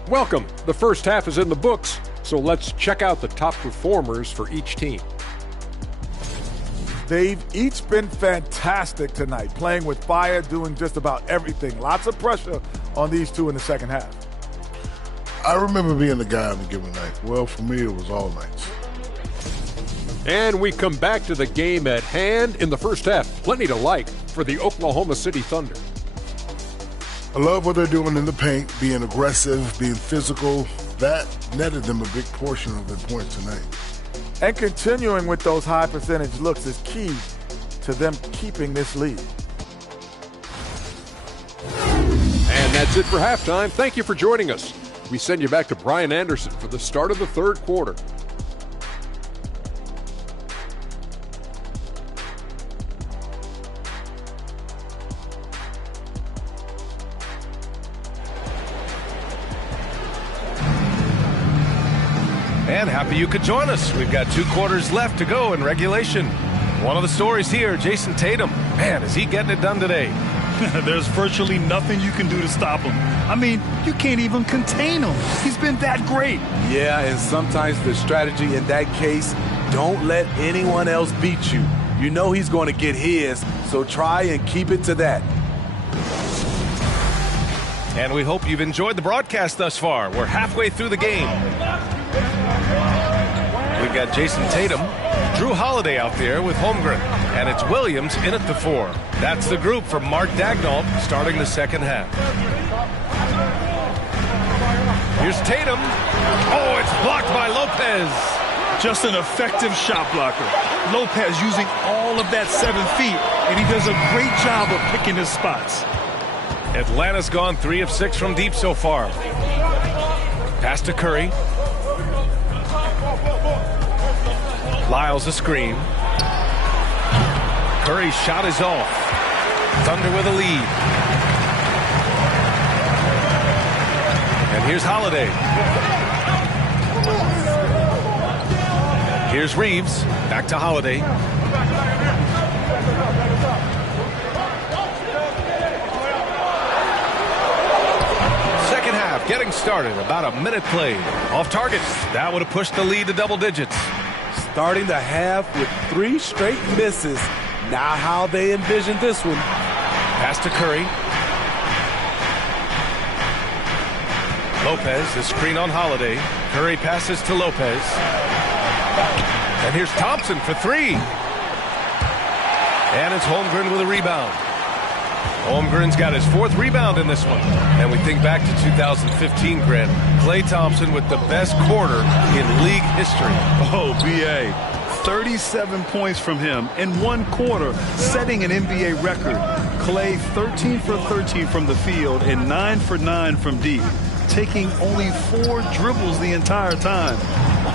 Welcome. The first half is in the books, so let's check out the top performers for each team. They've each been fantastic tonight, playing with fire, doing just about everything. Lots of pressure on these two in the second half. I remember being the guy on a given night. Well, for me, it was all nights. And we come back to the game at hand. In the first half, plenty to like for the Oklahoma City Thunder. I love what they're doing in the paint, being aggressive, being physical. That netted them a big portion of their points tonight. And continuing with those high percentage looks is key to them keeping this lead. And that's it for halftime. Thank you for joining us. We send you back to Brian Anderson for the start of the third quarter. And happy you could join us. We've got 2 quarters left to go in regulation. One of the stories here, Jason Tatum. Man, is he getting it done today? There's virtually nothing you can do to stop him. I mean, you can't even contain him. He's been that great. Yeah, and sometimes the strategy in that case, don't let anyone else beat you. You know he's going to get his, so try and keep it to that. And we hope you've enjoyed the broadcast thus far. We're halfway through the game. We've got Jason Tatum, Drew Holiday out there with Holmgren, and it's Williams in at the 4. That's the group for Mark Daigneault starting the second half. Here's Tatum. Oh, it's blocked by Lopez. Just an effective shot blocker. Lopez using all of that 7 feet, and he does a great job of picking his spots. Atlanta's gone 3 of 6 from deep so far. Pass to Curry. Lyles a screen. Curry's shot is off. Thunder with a lead. And here's Holiday. Here's Reeves. Back to Holiday. Second half getting started. About a minute played. Off target. That would have pushed the lead to double digits. Starting the half with 3 straight misses. Now how they envision this one. Pass to Curry. Lopez, the screen on Holiday. Curry passes to Lopez. And here's Thompson for 3. And it's Holmgren with a rebound. Holmgren's got his 4th rebound in this one. And we think back to 2015, Grant. Klay Thompson with the best quarter in league history. Oh, B.A. 37 points from him in 1 quarter, setting an NBA record. Clay 13 for 13 from the field and 9 for 9 from deep, taking only 4 dribbles the entire time.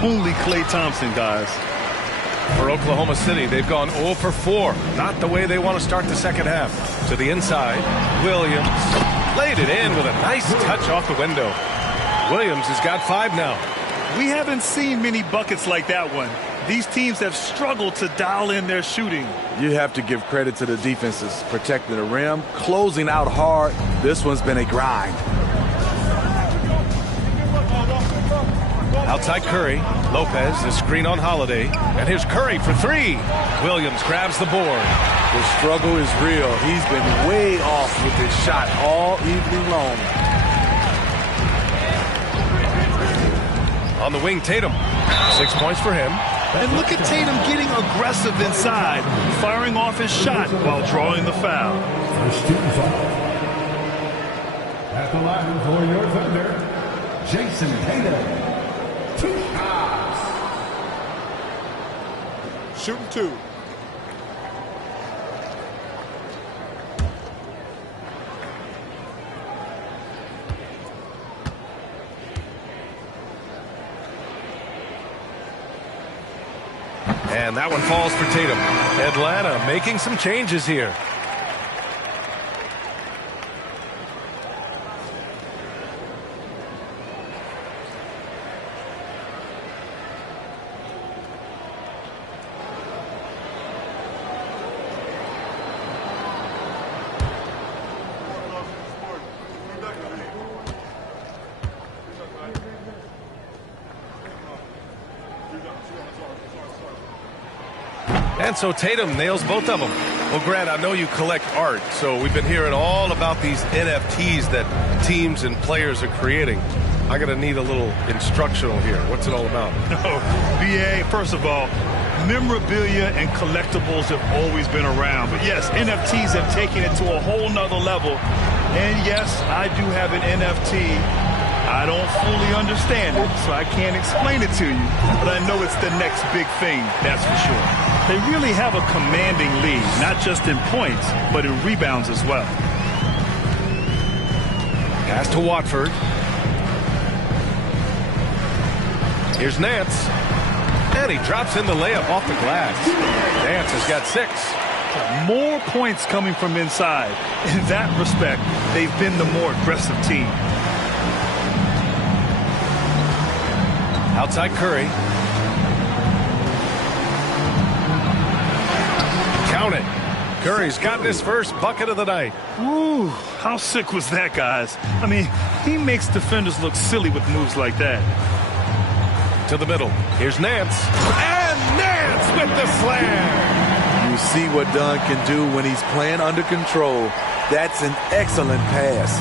Only Klay Thompson, guys. For Oklahoma City, they've gone 0 for 4. Not the way they want to start the second half. To the inside, Williams laid it in with a nice touch off the window. Williams has got 5 now. We haven't seen many buckets like that one. These teams have struggled to dial in their shooting. You have to give credit to the defenses, protecting the rim, closing out hard. This one's been a grind. Outside Curry. Lopez, the screen on Holiday. And here's Curry for 3. Williams grabs the board. The struggle is real. He's been way off with his shot all evening long. On the wing, Tatum. 6 points for him. And look at Tatum getting aggressive inside, firing off his shot while drawing the foul. First team foul. At the line for your Thunder, Jason Tatum. 2 shots. Shooting 2. And that one falls for Tatum. Atlanta making some changes here. And so Tatum nails both of them. Well, Grant, I know you collect art, so we've been hearing all about these NFTs that teams and players are creating. I'm going to need a little instructional here. What's it all about? Oh, BA, first of all, memorabilia and collectibles have always been around. But yes, NFTs have taken it to a whole nother level. And yes, I do have an NFT. I don't fully understand it, so I can't explain it to you. But I know it's the next big thing, that's for sure. They really have a commanding lead, not just in points, but in rebounds as well. Pass to Watford. Here's Nance. And he drops in the layup off the glass. Nance has got 6. More points coming from inside. In that respect, they've been the more aggressive team. Outside Curry. Count it. Curry's gotten his first bucket of the night. Ooh, how sick was that, guys? I mean, he makes defenders look silly with moves like that. To the middle. Here's Nance. And Nance with the slam. You see what Dunn can do when he's playing under control. That's an excellent pass.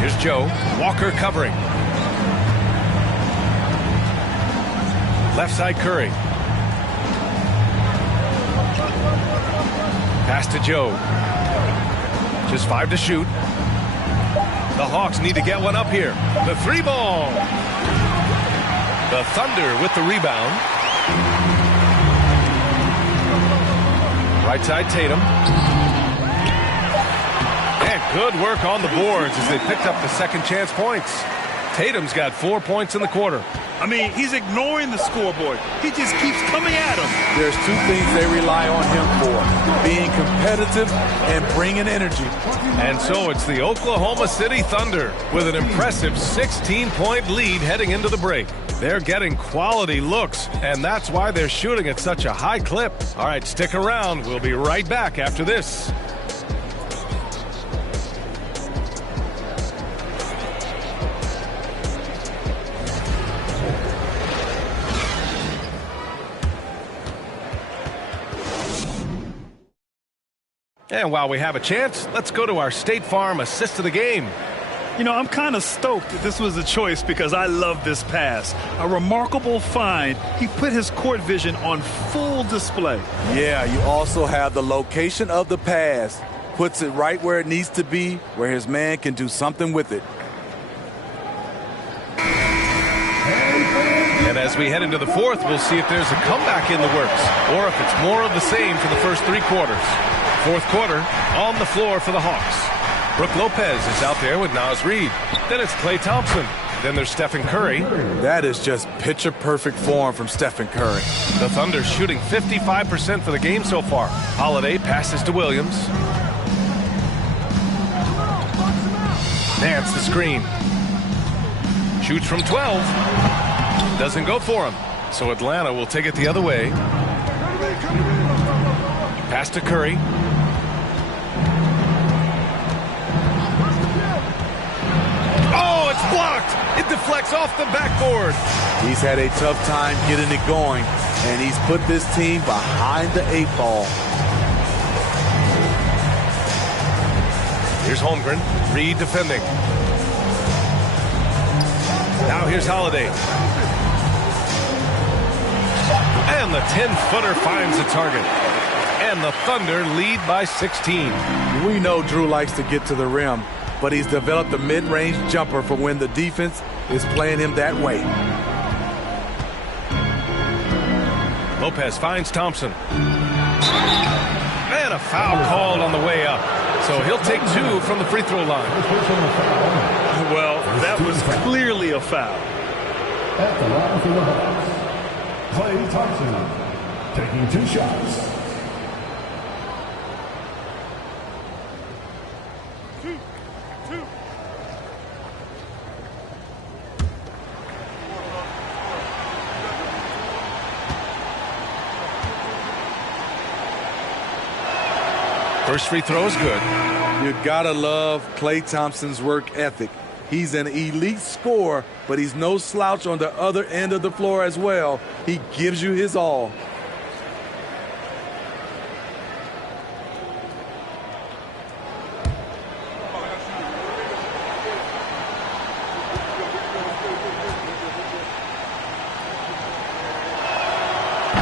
Here's Joe. Walker covering. Left side Curry. Pass to Joe. Just 5 to shoot. The Hawks need to get one up here. The 3 ball. The Thunder with the rebound. Right side Tatum. And good work on the boards as they picked up the second chance points. Tatum's got 4 points in the quarter. I mean, he's ignoring the scoreboard. He just keeps coming at him. There's 2 things they rely on him for: being competitive and bringing energy. And so it's the Oklahoma City Thunder with an impressive 16-point lead heading into the break. They're getting quality looks, and that's why they're shooting at such a high clip. All right, stick around. We'll be right back after this. And while we have a chance, let's go to our State Farm assist of the game. You know, I'm kind of stoked that this was a choice because I love this pass. A remarkable find. He put his court vision on full display. Yeah, you also have the location of the pass. Puts it right where it needs to be, where his man can do something with it. And As we head into the fourth, we'll see if there's a comeback in the works or if it's more of the same for the first 3 quarters. Fourth quarter on the floor for the Hawks. Brook Lopez is out there with Naz Reid. Then it's Klay Thompson. Then there's Stephen Curry. That is just picture-perfect form from Stephen Curry. The Thunder shooting 55% for the game so far. Holiday passes to Williams. Nance the screen. Shoots from 12. Doesn't go for him. So Atlanta will take it the other way. Pass to Curry. Oh, it's blocked. It deflects off the backboard. He's had a tough time getting it going, and he's put this team behind the 8 ball. Here's Holmgren. Reid defending. Now here's Holiday. And the 10-footer finds the target. And the Thunder lead by 16. We know Drew likes to get to the rim, but he's developed a mid-range jumper for when the defense is playing him that way. Lopez finds Thompson. And a foul called on the way up. So he'll take 2 from the free throw line. Well, that was clearly a foul. At the line for the Hawks, Klay Thompson taking 2 shots. First free throw is good. You gotta love Klay Thompson's work ethic. He's an elite scorer, but he's no slouch on the other end of the floor as well. He gives you his all.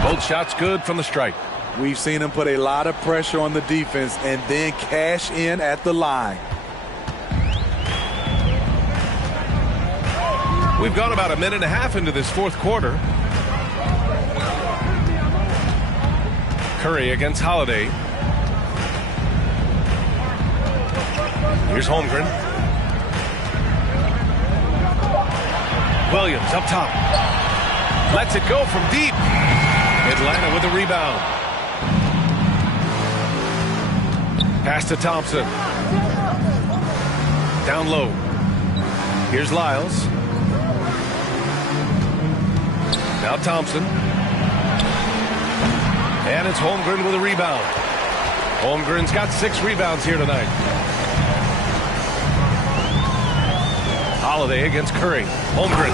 Both shots good from the stripe. We've seen him put a lot of pressure on the defense and then cash in at the line. We've gone about a minute and a half into this fourth quarter. Curry against Holiday. Here's Holmgren. Williams up top. Lets it go from deep. Atlanta with a rebound. Pass to Thompson. Down low. Here's Lyles. Now Thompson. And it's Holmgren with a rebound. Holmgren's got 6 rebounds here tonight. Holiday against Curry. Holmgren.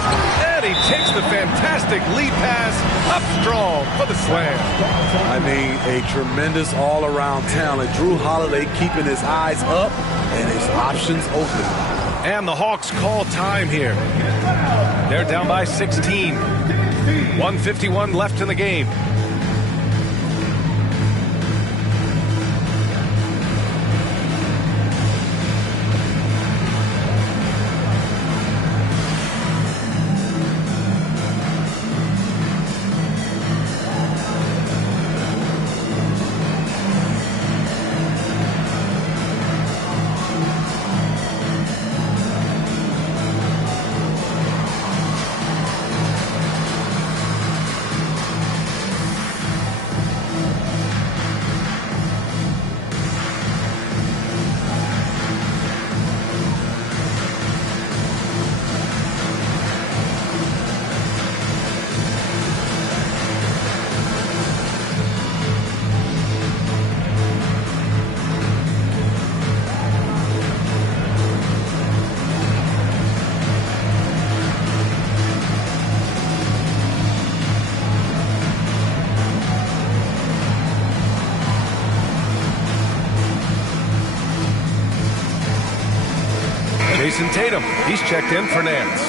And he takes the fantastic lead pass up strong for the slam. I mean, a tremendous all-around talent. Drew Holiday keeping his eyes up and his options open. And the Hawks call time here. They're down by 16. 1:51 left in the game. Jason Tatum, he's checked in for Nance.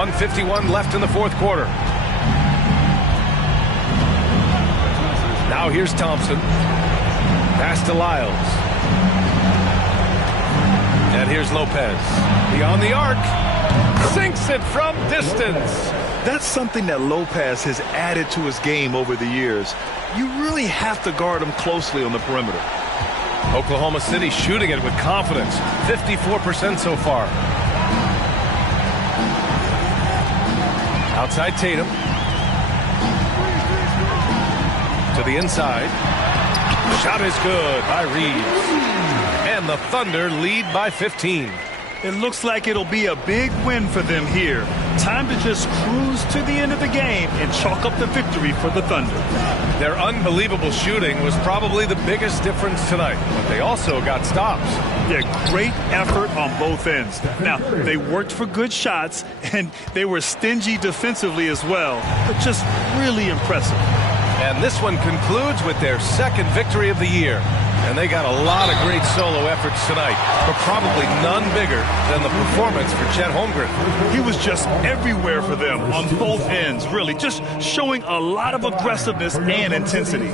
1:51 left in the fourth quarter. Now here's Thompson. Pass to Lyles. And here's Lopez. Beyond the arc. Sinks it from distance. That's something that Lopez has added to his game over the years. You really have to guard him closely on the perimeter. Oklahoma City shooting it with confidence. 54% so far. Outside Tatum. To the inside. Shot is good by Reeves. And the Thunder lead by 15. It looks like it'll be a big win for them here. Time to just cruise to the end of the game and chalk up the victory for the Thunder. Their unbelievable shooting was probably the biggest difference tonight, but they also got stops. Yeah, great effort on both ends. Now, they worked for good shots, and they were stingy defensively as well, but just really impressive. And this one concludes with their second victory of the year. And they got a lot of great solo efforts tonight, but probably none bigger than the performance for Chet Holmgren. He was just everywhere for them on both ends, really, just showing a lot of aggressiveness and intensity.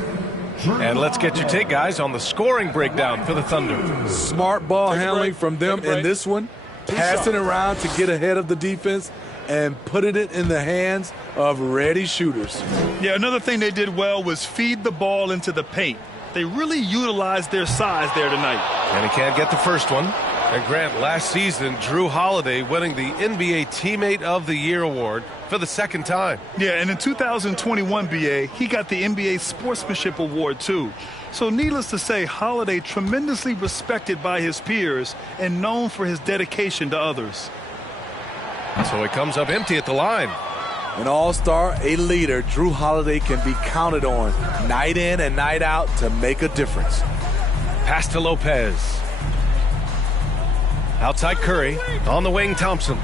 And let's get your take, guys, on the scoring breakdown for the Thunder. Smart ball handling from them in this one, passing around to get ahead of the defense and putting it in the hands of ready shooters. Yeah, another thing they did well was feed the ball into the paint. They really utilized their size there tonight. And he can't get the first one. And Grant, last season, Drew Holiday winning the NBA Teammate of the Year award for the second time. Yeah, and in 2021, BA, he got the NBA Sportsmanship Award, too. So needless to say, Holiday tremendously respected by his peers and known for his dedication to others. So he comes up empty at the line. An all-star, a leader, Drew Holiday can be counted on night in and night out to make a difference. Pass to Lopez. Outside Curry. On the wing, Thompson.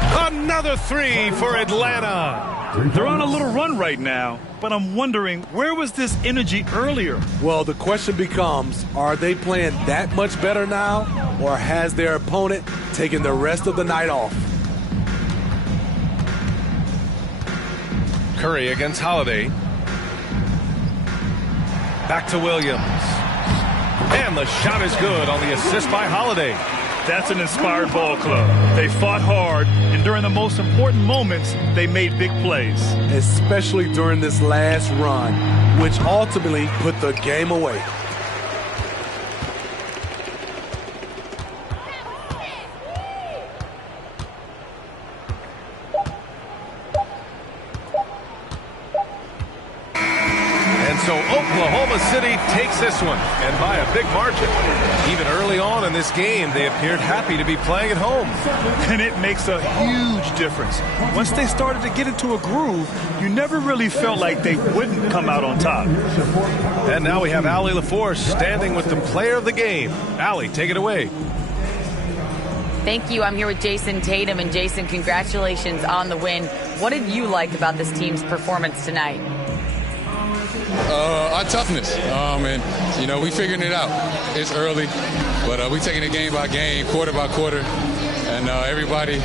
Another three for Atlanta. They're on a little run right now, but I'm wondering, where was this energy earlier? Well, the question becomes, are they playing that much better now, or has their opponent taken the rest of the night off? Curry against Holiday. Back to Williams. And the shot is good on the assist by Holiday. That's an inspired ball club. They fought hard, and during the most important moments, they made big plays. Especially during this last run, which ultimately put the game away. So Oklahoma City takes this one, and by a big margin. Even early on in this game, they appeared happy to be playing at home. And it makes a huge difference. Once they started to get into a groove, you never really felt like they wouldn't come out on top. And now we have Allie LaForce standing with the player of the game. Allie, take it away. Thank you. I'm here with Jason Tatum. And Jason, congratulations on the win. What did you like about this team's performance tonight? Our toughness. And, you know, we figuring it out. It's early, but we taking it game by game, quarter by quarter, and everybody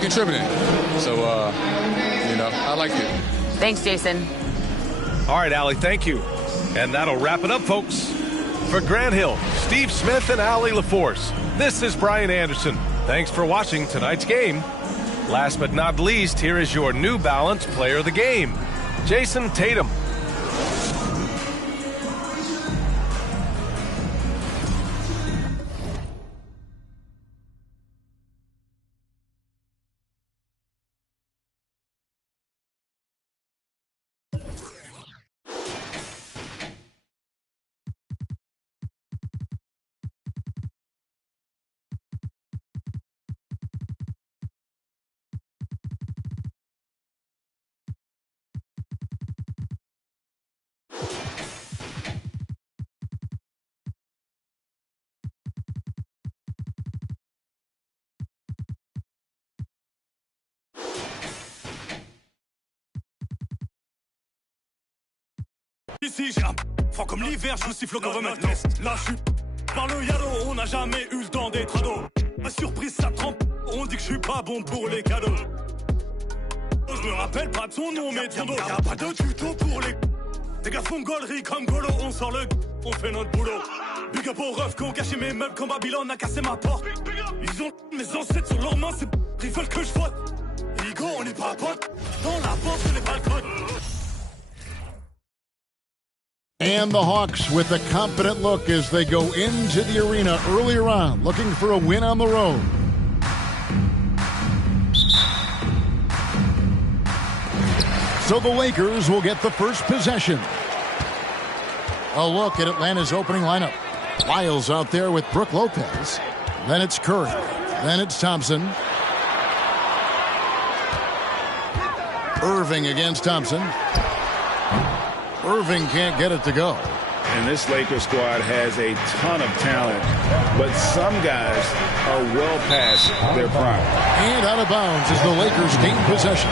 contributing. So, you know, I like it. Thanks, Jason. All right, Allie, thank you. And that'll wrap it up, folks. For Grant Hill, Steve Smith, and Allie LaForce, this is Brian Anderson. Thanks for watching tonight's game. Last but not least, here is your New Balance player of the game, Jason Tatum. Ici j'ai un froid comme l'hiver, je vous siffle comme maintenant. Là je suis par le yalo, on n'a jamais eu le temps d'être ado. Ma surprise, ça trempe. On dit que je suis pas bon pour les cadeaux. Je me rappelle pas de son nom, mais ton dos. Y'a pas de tuto pour les. Les gars font gaulerie comme Golo. On sort le. On fait notre boulot. Big up aux refs qui ont caché mes meubles quand Babylone a cassé ma porte. Ils ont mes ancêtres sur leurs mains, c'est. Ils veulent que je vote. Ligo, on n'est pas potes. Dans la porte, on n'est pas le code. And the Hawks with a confident look as they go into the arena earlier on, looking for a win on the road. So the Lakers will get the first possession. A look at Atlanta's opening lineup. Lyles out there with Brook Lopez. Then it's Curry. Then it's Thompson. Irving against Thompson. Irving can't get it to go. And this Lakers squad has a ton of talent, but some guys are well past their prime. And out of bounds as the Lakers gain possession.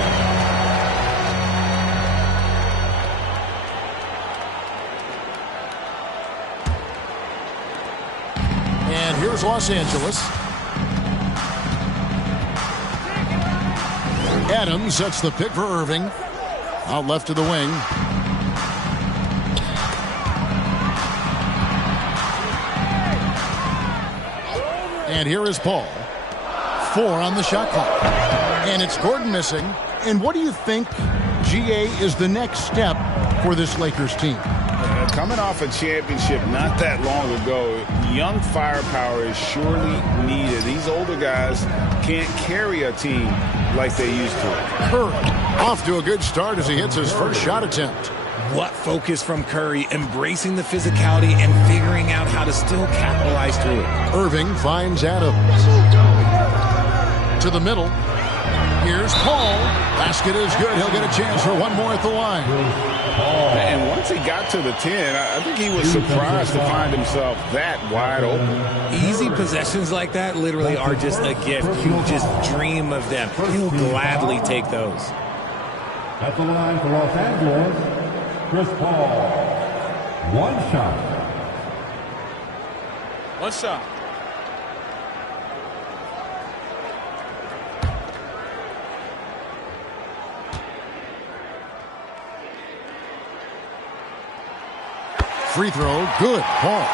And here's Los Angeles. Adams sets the pick for Irving. Out left to the wing. And here is Paul. 4 on the shot clock. And it's Gordon missing. And what do you think, GA, is the next step for this Lakers team? Coming off a championship not that long ago, young firepower is surely needed. These older guys can't carry a team like they used to. Curry off to a good start as he hits his first shot attempt. What focus from Curry, embracing the physicality and figuring out how to still capitalize through it. Irving finds Adams. To the middle. Here's Paul. Basket is good. He'll get a chance for one more at the line. And once he got to the 10, I think he was surprised to find himself that wide open. Easy possessions like that literally are just a gift. You just dream of them. He'll gladly take those. At the line for Los Angeles, Chris Paul. One shot. One shot. Free throw, good. Paul.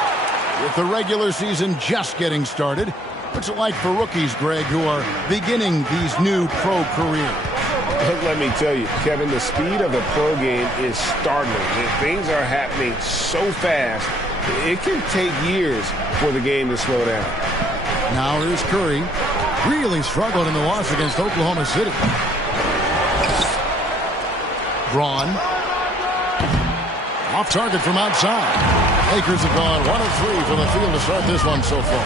With the regular season just getting started, what's it like for rookies, Greg, who are beginning these new pro careers? Let me tell you, Kevin, the speed of the pro game is startling. Things are happening so fast, it can take years for the game to slow down. Now here's Curry. Really struggled in the loss against Oklahoma City. Braun. Off target from outside. Lakers have gone 1 of 3 from the field to start this one so far.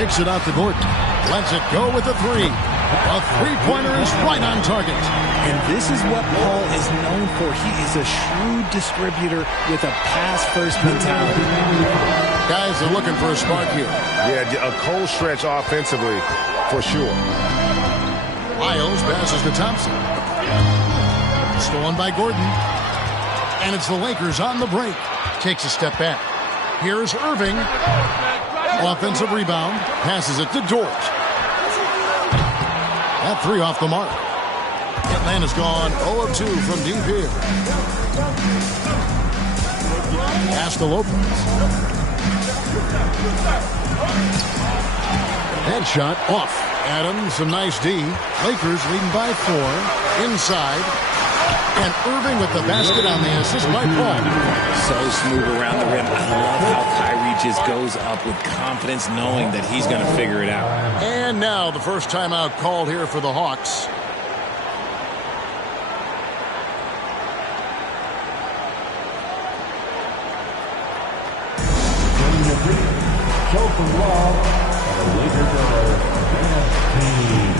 Kicks it out to Gordon. Lets it go with a 3. A three-pointer is right on target. And this is what Paul is known for. He is a shrewd distributor with a pass-first mentality. Guys are looking for a spark here. Yeah, a cold stretch offensively, for sure. Lyles passes to Thompson. Stolen by Gordon. And it's the Lakers on the break. Takes a step back. Here's Irving. Offensive rebound. Passes it to Dort. That 3 off the mark. Atlanta's gone 0 of 2 from deep here. Pass to Lopez. Headshot off. Adams, a nice D. Lakers leading by 4. Inside. And Irving with the basket on the assist by Paul. So smooth around the rim. I love how Kyrie just goes up with confidence knowing that he's going to figure it out. And now the first timeout called here for the Hawks. Show from love, and the Lakers are advanced team.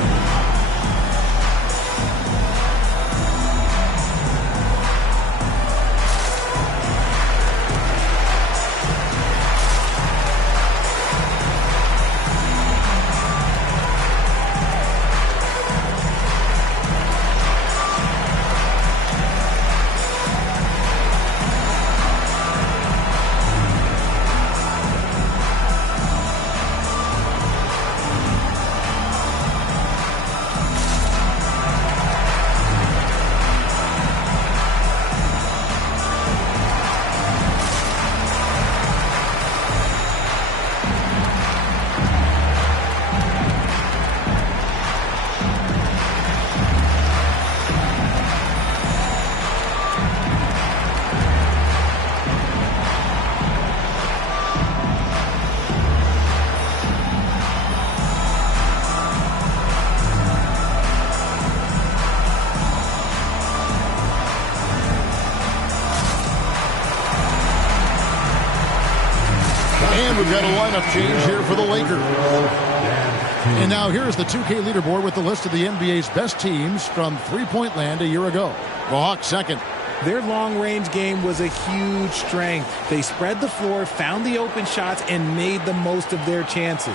got a lineup change here for the Lakers. And now here's the 2K leaderboard with the list of the NBA's best teams from three-point land a year ago. The Hawks second. Their long-range game was a huge strength. They spread the floor, found the open shots, and made the most of their chances.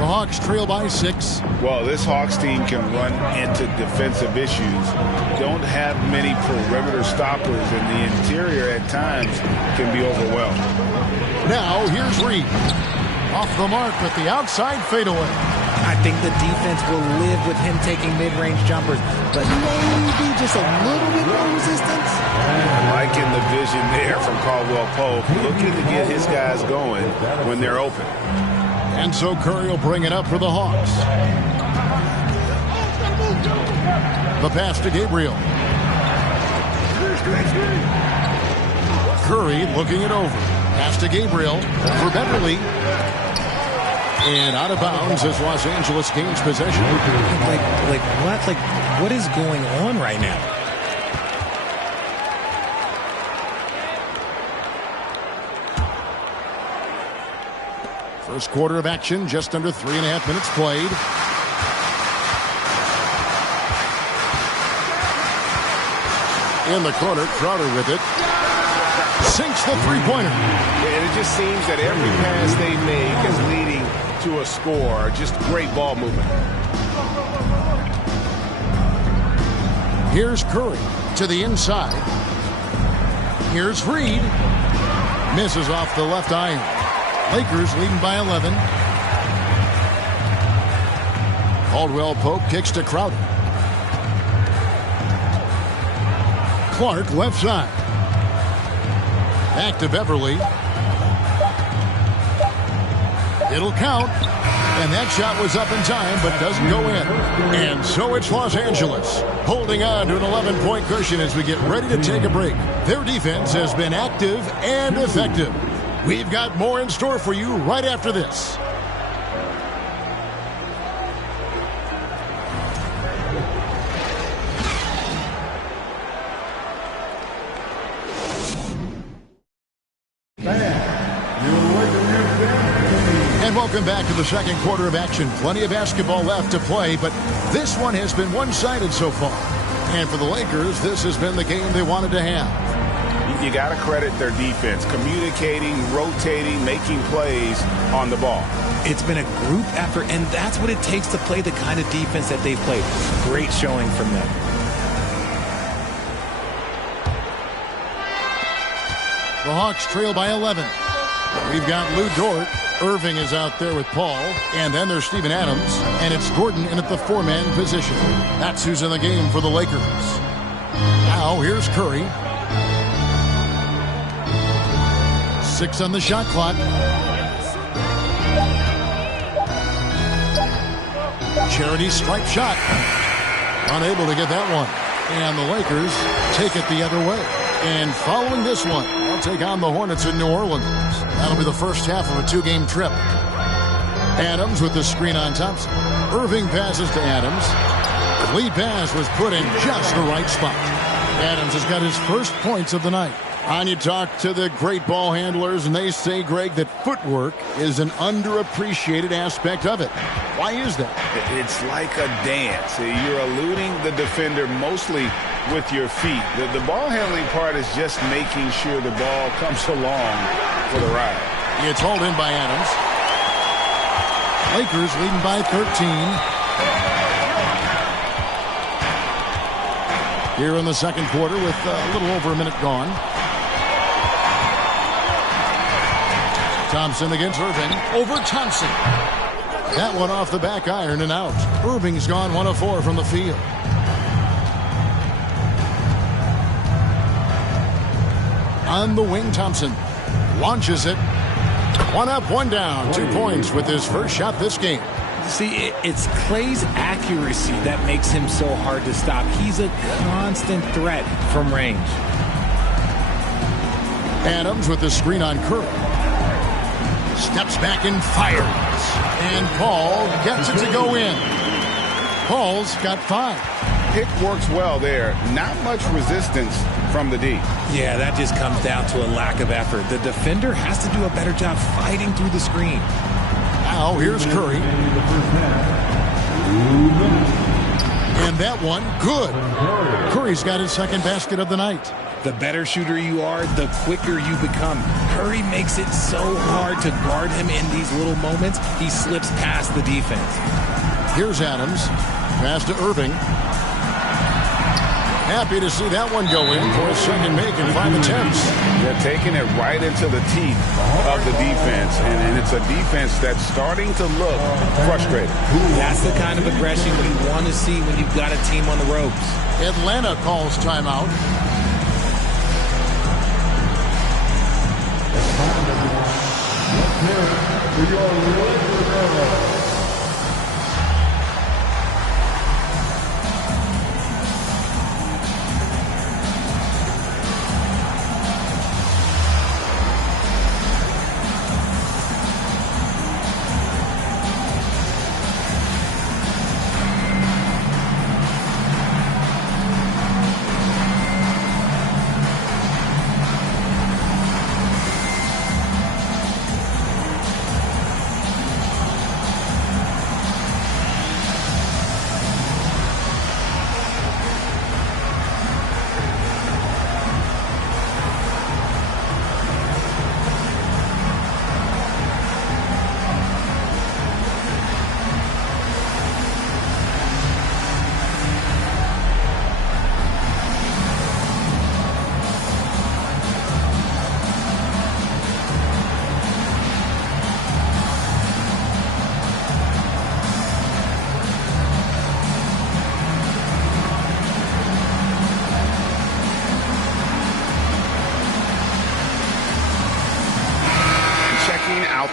The Hawks trail by 6. Well, this Hawks team can run into defensive issues. Don't have many perimeter stoppers, and the interior at times can be overwhelmed. Now, here's Reed. Off the mark with the outside fadeaway. I think the defense will live with him taking mid-range jumpers, but maybe just a little bit more resistance. Liking the vision there from Caldwell Pope, looking to get his guys going when they're open. And so Curry will bring it up for the Hawks. The pass to Gabriel. Curry looking it over. Pass to Gabriel for Beverly. And out of bounds as Los Angeles gains possession. Like what? Like, what is going on right now? First quarter of action, just under 3.5 minutes played. In the corner, Crowder with it. Sinks the three-pointer. And it just seems that every pass they make is leading to a score. Just great ball movement. Here's Curry to the inside. Here's Reed. Misses off the left iron. Lakers leading by 11. Caldwell Pope kicks to Crowder. Clark left side. Back to Beverly. It'll count. And that shot was up in time, but doesn't go in. And so it's Los Angeles holding on to an 11-point cushion as we get ready to take a break. Their defense has been active and effective. We've got more in store for you right after this. And welcome back to the second quarter of action. Plenty of basketball left to play, but this one has been one-sided so far. And for the Lakers, this has been the game they wanted to have. You got to credit their defense, communicating, rotating, making plays on the ball. It's been a group effort, and that's what it takes to play the kind of defense that they've played. Great showing from them. The Hawks trail by 11. We've got Lou Dort. Irving is out there with Paul. And then there's Steven Adams. And it's Gordon in at the four-man position. That's who's in the game for the Lakers. Now here's Curry. 6 on the shot clock. Charity stripe shot. Unable to get that one. And the Lakers take it the other way. And following this one, they'll take on the Hornets in New Orleans. That'll be the first half of a two-game trip. Adams with the screen on Thompson. Irving passes to Adams. Lead pass was put in just the right spot. Adams has got his first points of the night. And you talk to the great ball handlers, and they say, Greg, that footwork is an underappreciated aspect of it. Why is that? It's like a dance. You're eluding the defender mostly with your feet. The ball handling part is just making sure the ball comes along for the ride. It's hauled in by Adams. Lakers leading by 13. Here in the second quarter with a little over a minute gone. Thompson against Irving. Over Thompson. That one off the back iron and out. Irving's gone 1 of 4 from the field. On the wing, Thompson launches it. 1 up, 1 down. 2 points with his first shot this game. See, it's Clay's accuracy that makes him so hard to stop. He's a constant threat from range. Adams with the screen on Curry. Steps back and fires. And Paul gets it to go in. Paul's got 5. Pick works well there. Not much resistance from the D. Yeah, that just comes down to a lack of effort. The defender has to do a better job fighting through the screen. Now here's Curry. And that one, good. Curry's got his second basket of the night. The better shooter you are, the quicker you become. Curry makes it so hard to guard him in these little moments. He slips past the defense. Here's Adams. Pass to Irving. Happy to see that one go in for a second make in 5 attempts. They're taking it right into the teeth of the defense, and it's a defense that's starting to look frustrated. That's the kind of aggression you want to see when you've got a team on the ropes. Atlanta calls timeout.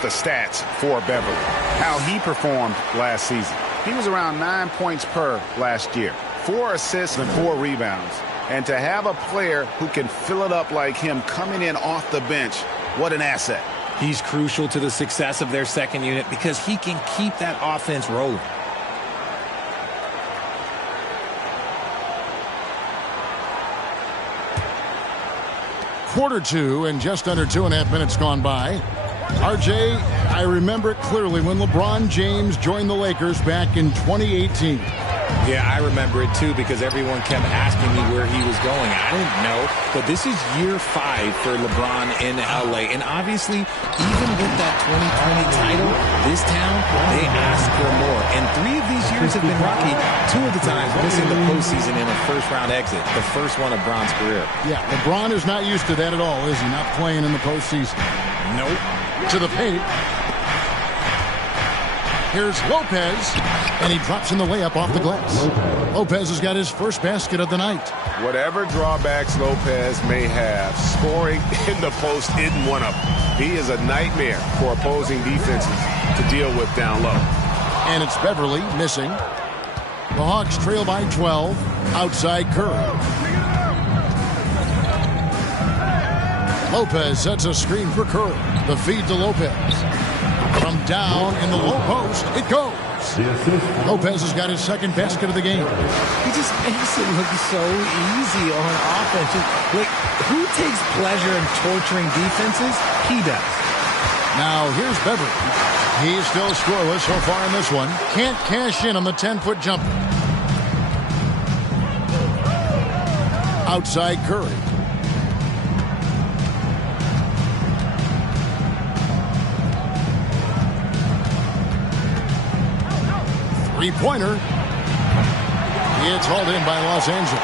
The stats for Beverly, how he performed last season. He was around 9 points per last year, 4 assists and 4 rebounds. And to have a player who can fill it up like him coming in off the bench, what an asset. He's crucial to the success of their second unit because he can keep that offense rolling. Quarter 2 and just under 2.5 minutes gone by. RJ, I remember it clearly when LeBron James joined the Lakers back in 2018. Yeah, I remember it too because everyone kept asking me where he was going. I didn't know, but this is year 5 for LeBron in LA. And obviously, even with that 2020 title, this town, they ask for more. And 3 of these years have been rocky, 2 of the times missing the postseason in a first-round exit, the first one of Bron's career. Yeah, LeBron is not used to that at all, is he? Not playing in the postseason. Nope. To the paint. Here's Lopez, and he drops in the layup off the glass. Lopez has got his first basket of the night. Whatever drawbacks Lopez may have, scoring in the post isn't one of them. He is a nightmare for opposing defenses to deal with down low. And it's Beverly missing. The Hawks trail by 12. Outside Curry. Lopez sets a screen for Curry. The feed to Lopez. From down in the low post, it goes. Lopez has got his second basket of the game. He just makes it look so easy on offense. Like, who takes pleasure in torturing defenses? He does. Now, here's Beverly. He's still scoreless so far in this one. Can't cash in on the 10-foot jumper. Outside Curry. Three-pointer. It's hauled in by Los Angeles.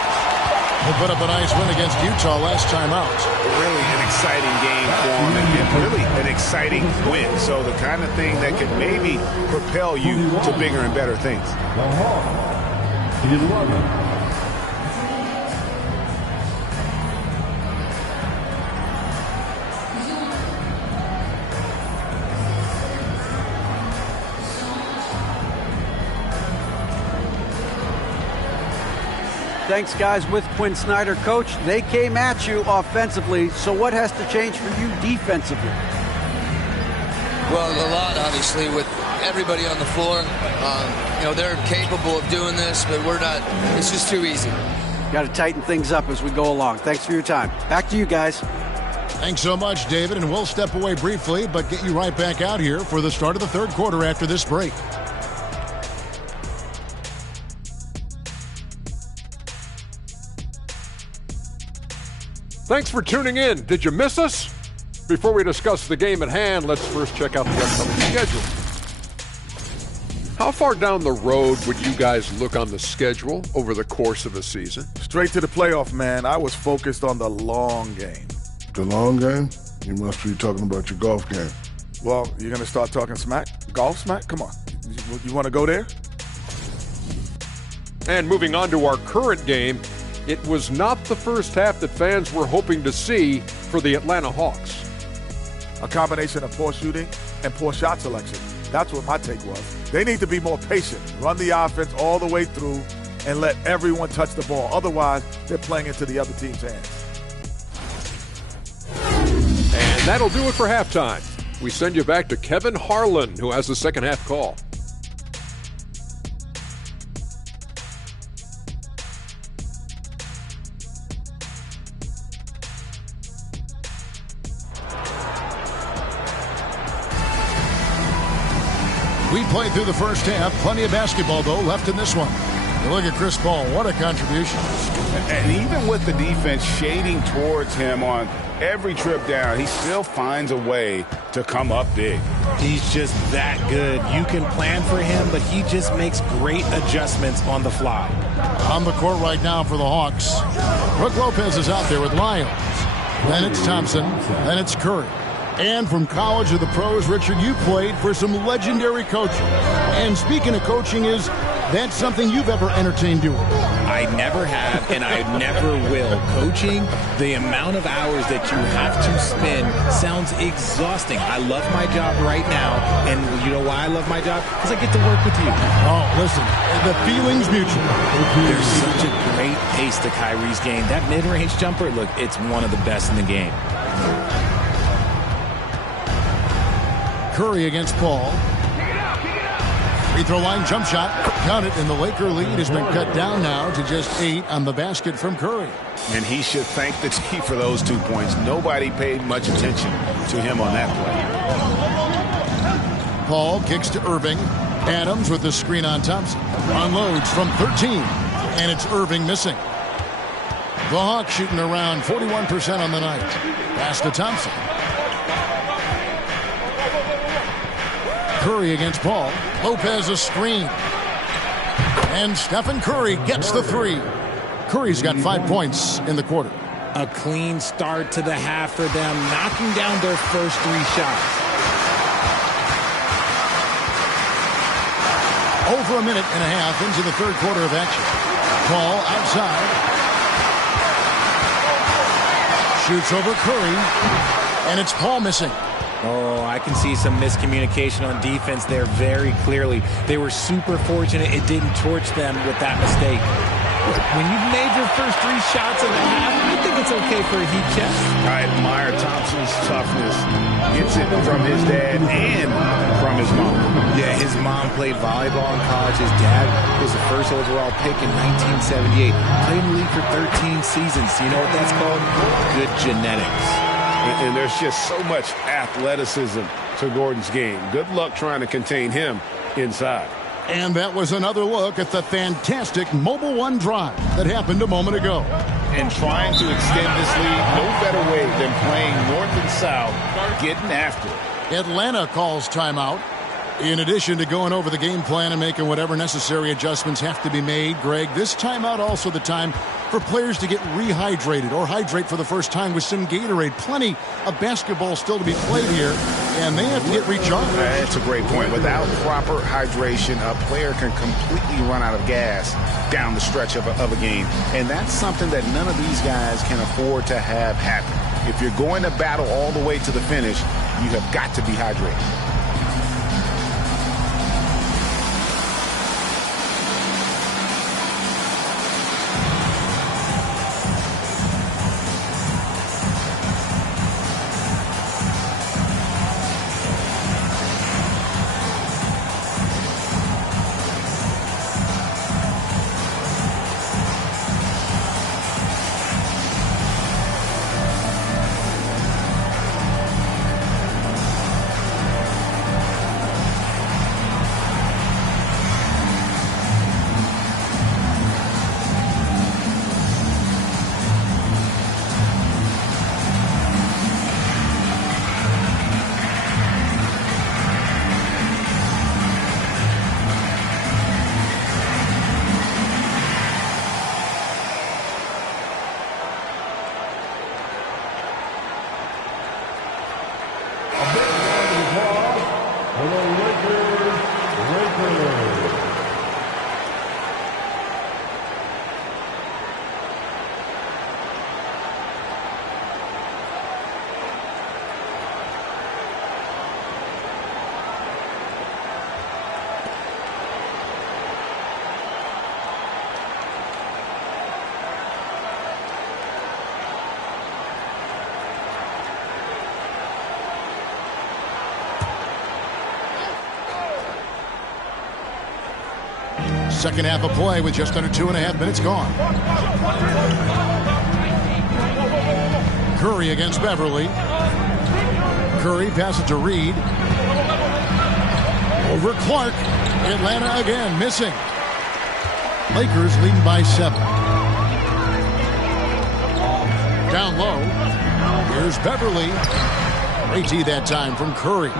They put up a nice win against Utah last time out. Really an exciting game for them and really an exciting win. So the kind of thing that can maybe propel you to bigger and better things. Thanks, guys. With Quinn Snyder, coach, they came at you offensively. So what has to change for you defensively? Well, a lot, obviously, with everybody on the floor. You know, they're capable of doing this, but we're not. It's just too easy. Got to tighten things up as we go along. Thanks for your time. Back to you guys. Thanks so much, David, and we'll step away briefly, but get you right back out here for the start of the third quarter after this break. Thanks for tuning in. Did you miss us? Before we discuss the game at hand, let's first check out the upcoming schedule. How far down the road would you guys look on the schedule over the course of a season? Straight to the playoff, man. I was focused on the long game. The long game? You must be talking about your golf game. Well, you're going to start talking smack? Golf smack? Come on. You want to go there? And moving on to our current game, it was not the first half that fans were hoping to see for the Atlanta Hawks. A combination of poor shooting and poor shot selection. That's what my take was. They need to be more patient, run the offense all the way through, and let everyone touch the ball. Otherwise, they're playing into the other team's hands. And that'll do it for halftime. We send you back to Kevin Harlan, who has the second half call. We played through the first half. Plenty of basketball, though, left in this one. You look at Chris Paul. What a contribution. And even with the defense shading towards him on every trip down, he still finds a way to come up big. He's just that good. You can plan for him, but he just makes great adjustments on the fly. On the court right now for the Hawks. Brook Lopez is out there with Lyons. Then it's Thompson. Then it's Curry. And from college to the pros, Richard, you played for some legendary coaches. And speaking of coaching, is that something you've ever entertained doing? I never have, and I never will. Coaching, the amount of hours that you have to spend sounds exhausting. I love my job right now, and you know why I love my job? Because I get to work with you. Oh, listen, the feeling's mutual. There's such a great pace to Kyrie's game. That mid-range jumper, look, it's one of the best in the game. Curry against Paul. Free throw line jump shot. Count it, and the Laker lead has been cut down now to just 8 on the basket from Curry. And he should thank the team for those 2 points. Nobody paid much attention to him on that play. Paul kicks to Irving. Adams with the screen on Thompson. Unloads from 13, and it's Irving missing. The Hawks shooting around 41% on the night. Pass to Thompson. Curry against Paul. Lopez a screen. And Stephen Curry gets the 3. Curry's got 5 points in the quarter. A clean start to the half for them, knocking down their first 3 shots. Over a minute and a half into the third quarter of action. Paul outside. Shoots over Curry. And it's Paul missing. Oh, I can see some miscommunication on defense there very clearly. They were super fortunate it didn't torch them with that mistake. When you've made your first 3 shots of the half, I think it's okay for a heat check. I admire Thompson's toughness. Gets it from his dad and from his mom. Yeah, his mom played volleyball in college. His dad was the first overall pick in 1978. Played in the league for 13 seasons. You know what that's called? Good genetics. And there's just so much athleticism to Gordon's game. Good luck trying to contain him inside. And that was another look at the fantastic Mobile One drive that happened a moment ago. And trying to extend this lead, no better way than playing north and south, getting after it. Atlanta calls timeout. In addition to going over the game plan and making whatever necessary adjustments have to be made, Greg, this timeout also the time for players to get rehydrated or hydrate for the first time with some Gatorade. Plenty of basketball still to be played here, and they have to get recharged. That's a great point. Without proper hydration, a player can completely run out of gas down the stretch of a game. And that's something that none of these guys can afford to have happen. If you're going to battle all the way to the finish, you have got to be hydrated. Second half of play with just under 2.5 minutes gone. Curry against Beverly. Curry passes to Reed. Over Clark. Atlanta again missing. Lakers leading by 7. Down low. Here's Beverly. Great tee that time from Curry.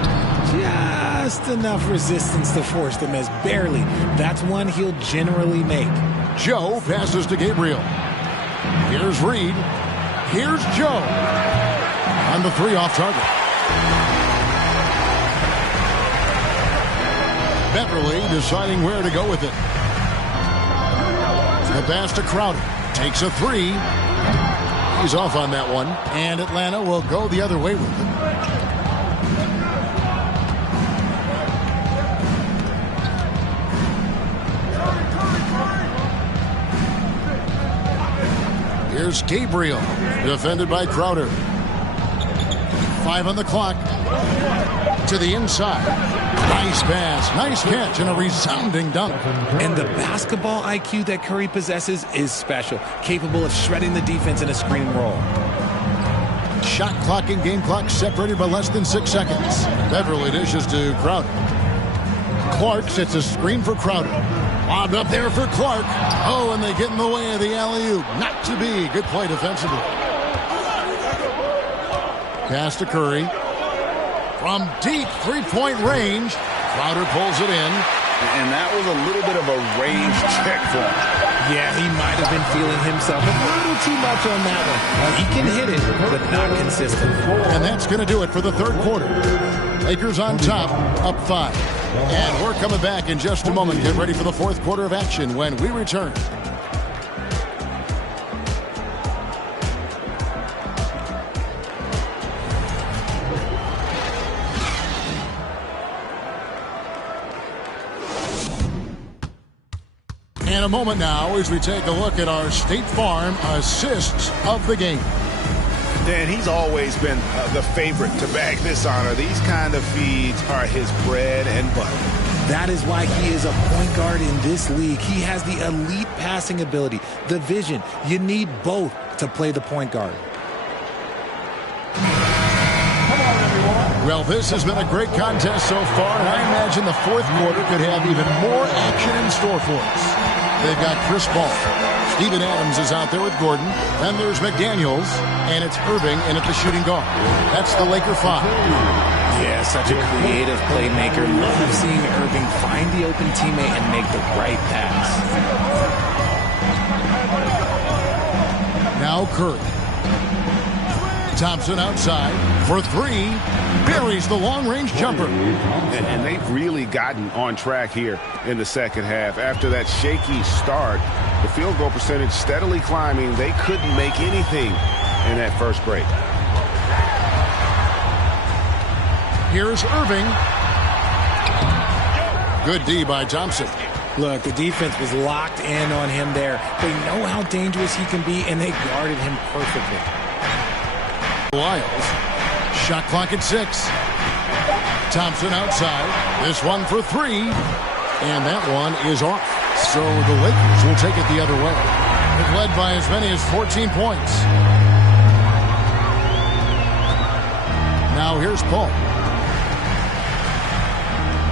Just enough resistance to force the miss. Barely. That's one he'll generally make. Joe passes to Gabriel. Here's Reed. Here's Joe. On the 3 off target. Beverly deciding where to go with it. The pass to Crowder. Takes a 3. He's off on that one. And Atlanta will go the other way with it. Here's Gabriel, defended by Crowder. 5 on the clock. To the inside. Nice pass, nice catch, and a resounding dunk. And the basketball IQ that Curry possesses is special, capable of shredding the defense in a screen roll. Shot clock and game clock separated by less than 6 seconds. Beverly dishes to Crowder. Clark sets a screen for Crowder. Lobbed up there for Clark. Oh, and they get in the way of the alley-oop. Not to be. Good play defensively. Pass to Curry. From deep three-point range, Crowder pulls it in. And that was a little bit of a range check for him. Yeah, he might have been feeling himself a little too much on that one. He can hit it, but not consistent. And that's going to do it for the third quarter. Lakers on top, up 5. And we're coming back in just a moment. Get ready for the fourth quarter of action when we return. In a moment now as we take a look at our State Farm assists of the game. Dan, he's always been the favorite to bag this honor. These kind of feeds are his bread and butter. That is why he is a point guard in this league. He has the elite passing ability, the vision. You need both to play the point guard. Well, this has been a great contest so far, and I imagine the fourth quarter could have even more action in store for us. They've got Chris Paul. Steven Adams is out there with Gordon. Then there's McDaniels, and it's Irving in at the shooting guard. That's the Laker 5. Yeah, such a creative playmaker. Love seeing Irving find the open teammate and make the right pass. Now Curry. Thompson outside for 3. Buries the long-range jumper. And they've really gotten on track here in the second half. After that shaky start, the field goal percentage steadily climbing. They couldn't make anything in that first break. Here's Irving. Good D by Thompson. Look, the defense was locked in on him there. They know how dangerous he can be, and they guarded him perfectly. Lyles. Shot clock at 6. Thompson outside. This one for 3. And that one is off. So the Lakers will take it the other way. They've led by as many as 14 points. Now here's Paul.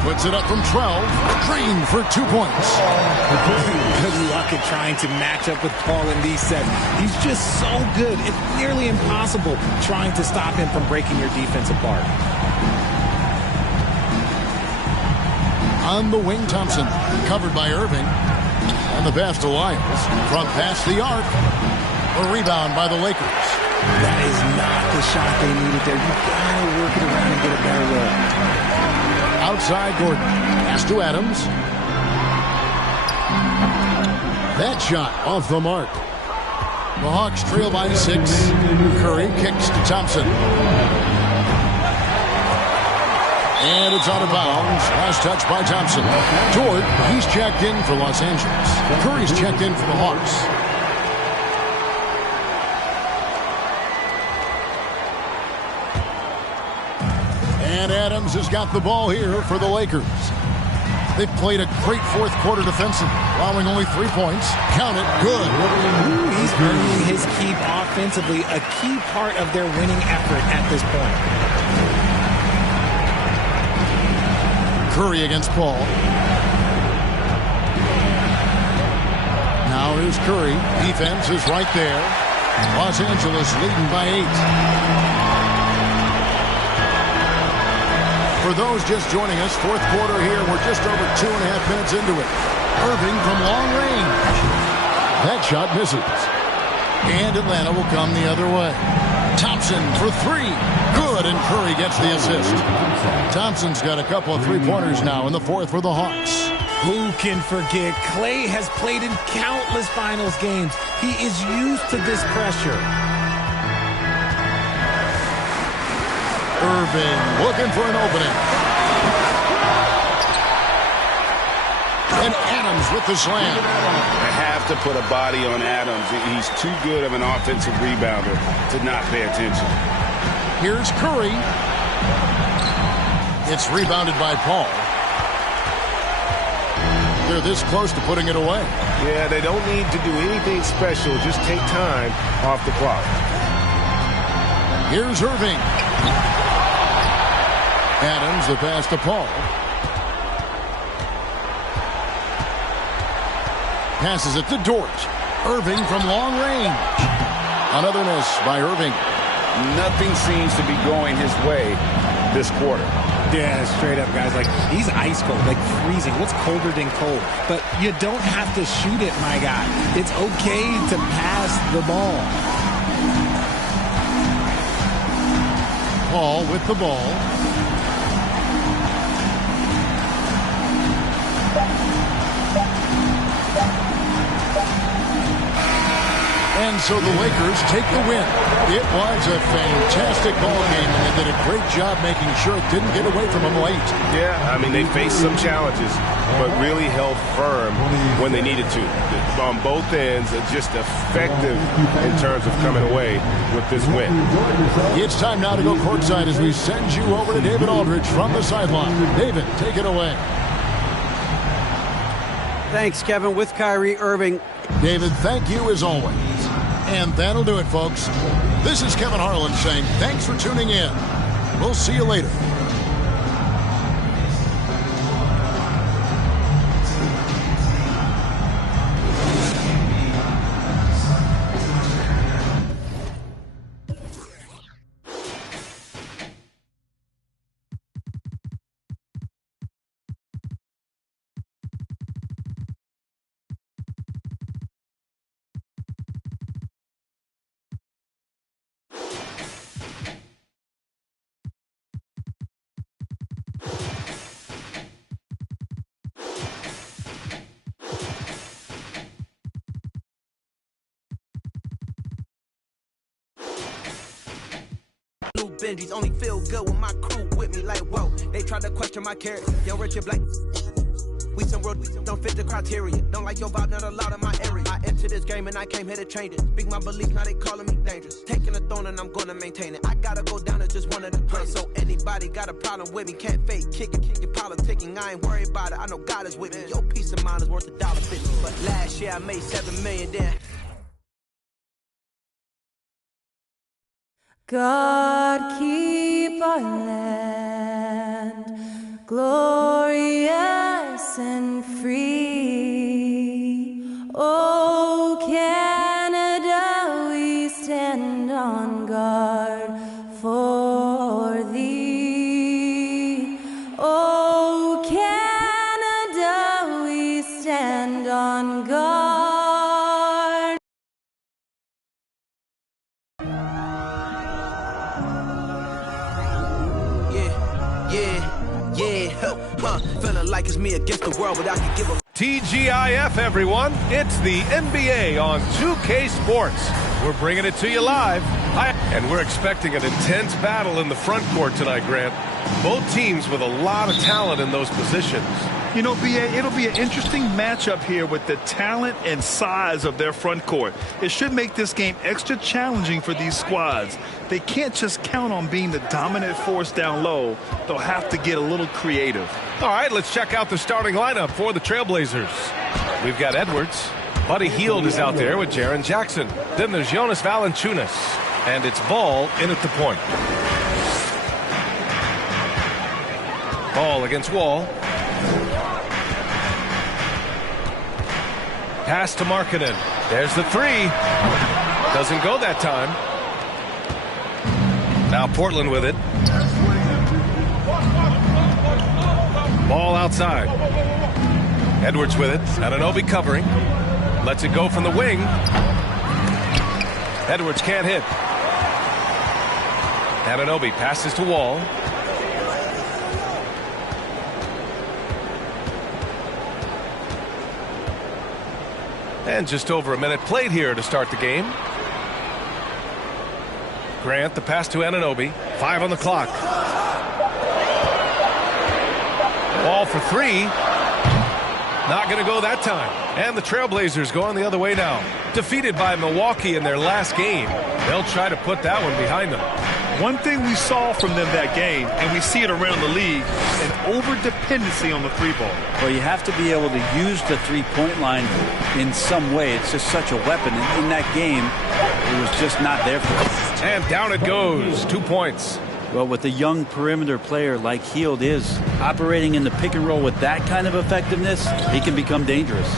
Puts it up from 12. Drained for 2 points. Good luck at trying to match up with Paul in these sets. He's just so good. It's nearly impossible trying to stop him from breaking your defense apart. On the wing, Thompson. Covered by Irving. And the pass to Lyles. From past the arc. A rebound by the Lakers. That is not the shot they needed there. You've got to work it around and get a better look. Outside Gordon. Pass to Adams. That shot off the mark. The Hawks trail by 6. Curry kicks to Thompson. And it's out of bounds. Last touch by Thompson. George, he's checked in for Los Angeles. Curry's checked in for the Hawks. And Adams has got the ball here for the Lakers. They've played a great fourth quarter defensively, allowing only 3 points. Count it, good. Ooh, he's earning his keep offensively, a key part of their winning effort at this point. Curry against Paul. Now here's Curry. Defense is right there. Los Angeles leading by 8. For those just joining us, fourth quarter here. We're just over 2.5 minutes into it. Irving from long range. That shot misses. And Atlanta will come the other way. Thompson for 3. Good, and Curry gets the assist. Thompson's got a couple of three-pointers now in the fourth for the Hawks. Who can forget? Klay has played in countless finals games. He is used to this pressure. Irving looking for an opening. And Adams with the slam. I have to put a body on Adams. He's too good of an offensive rebounder to not pay attention. Here's Curry. It's rebounded by Paul. They're this close to putting it away. Yeah, they don't need to do anything special. Just take time off the clock. Here's Irving. Adams, the pass to Paul. Passes it to Dort. Irving from long range. Another miss by Irving. Nothing seems to be going his way this quarter. Yeah, straight up, guys. Like, he's ice cold, like freezing. What's colder than cold? But you don't have to shoot it, my guy. It's okay to pass the ball. Paul with the ball. And so the Lakers take the win. It was a fantastic ball game, and they did a great job making sure it didn't get away from them late. Yeah, I mean, they faced some challenges, but really held firm when they needed to. On both ends, just effective in terms of coming away with this win. It's time now to go courtside as we send you over to David Aldridge from the sideline. David, take it away. Thanks, Kevin. With Kyrie Irving. David, thank you as always. And that'll do it, folks. This is Kevin Harlan saying thanks for tuning in. We'll see you later. Benjis only feel good with my crew with me, like whoa. They try to question my character. Yo, Richard Black. We some world don't fit the criteria. Don't like your vibe, not allowed in my area. I entered this game and I came here to change it. Speak my beliefs, now they calling me dangerous. Taking a throne and I'm gonna maintain it. I gotta go down as just one of the greatest. So anybody got a problem with me, can't fake, kick it, your politicking. I ain't worried about it. I know God is with me. Your peace of mind is worth $1.50. But last year I made $7 million. Then God keep our land glorious and free. Oh, Canada, we stand on guard for thee. Oh, Canada, we stand on guard. Feeling like it's me against the world, but I can give a TGIF, everyone. It's the NBA on 2K Sports. We're bringing it to you live. And we're expecting an intense battle in the front court tonight, Grant. Both teams with a lot of talent in those positions. You know, B.A., it'll be an interesting matchup here with the talent and size of their front court. It should make this game extra challenging for these squads. They can't just count on being the dominant force down low. They'll have to get a little creative. All right, let's check out the starting lineup for the Trailblazers. We've got Edwards. Buddy Hield is out there with Jaren Jackson. Then there's Jonas Valanciunas. And it's Ball in at the point. Ball against Wall. Pass to Markkanen. There's the three. Doesn't go that time. Now Portland with it. Ball outside. Edwards with it. Anunoby covering. Lets it go from the wing. Edwards can't hit. Anunoby passes to Wall. And just over a minute played here to start the game. Grant, the pass to Anunoby. 5 on the clock. Wall for three. Not going to go that time. And the Trailblazers going the other way now. Defeated by Milwaukee in their last game. They'll try to put that one behind them. One thing we saw from them that game, and we see it around the league, an over-dependency on the three ball. Well, you have to be able to use the three-point line in some way. It's just such a weapon. And in that game, it was just not there for us. And down it goes. 2 points. Well, with a young perimeter player like Hield is, operating in the pick and roll with that kind of effectiveness, he can become dangerous.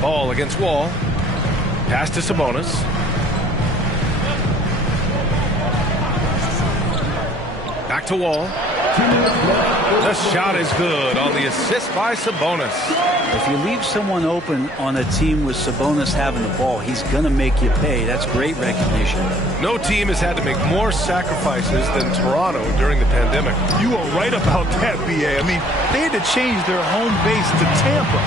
Ball against Wall. Pass to Sabonis. Back to Wall. The shot is good on the assist by Sabonis. If you leave someone open on a team with Sabonis having the ball, he's going to make you pay. That's great recognition. No team has had to make more sacrifices than Toronto during the pandemic. You are right about that, B.A. I mean, they had to change their home base to Tampa.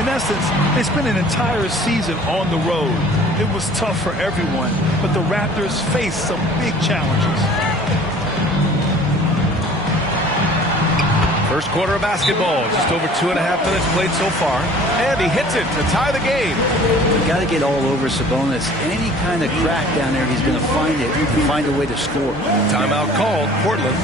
In essence, they spent an entire season on the road. It was tough for everyone, but the Raptors faced some big challenges. First quarter of basketball, just over 2.5 minutes played so far. And he hits it to tie the game. You got to get all over Sabonis. Any kind of crack down there, he's going to find it and find a way to score. Timeout called, Portland.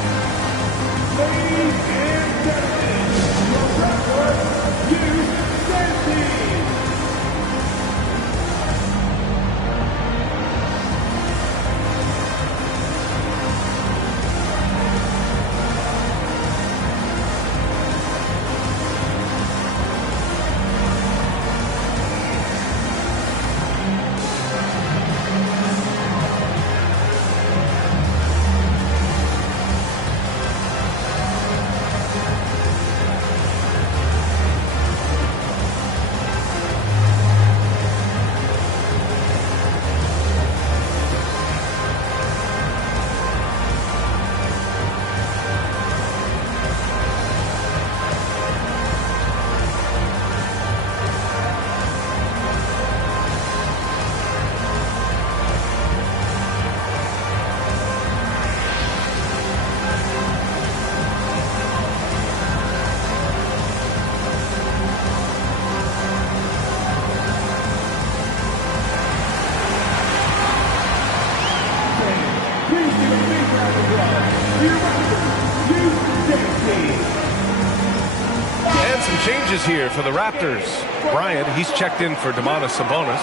Changes here for the Raptors. Bryant, he's checked in for Domantas Sabonis.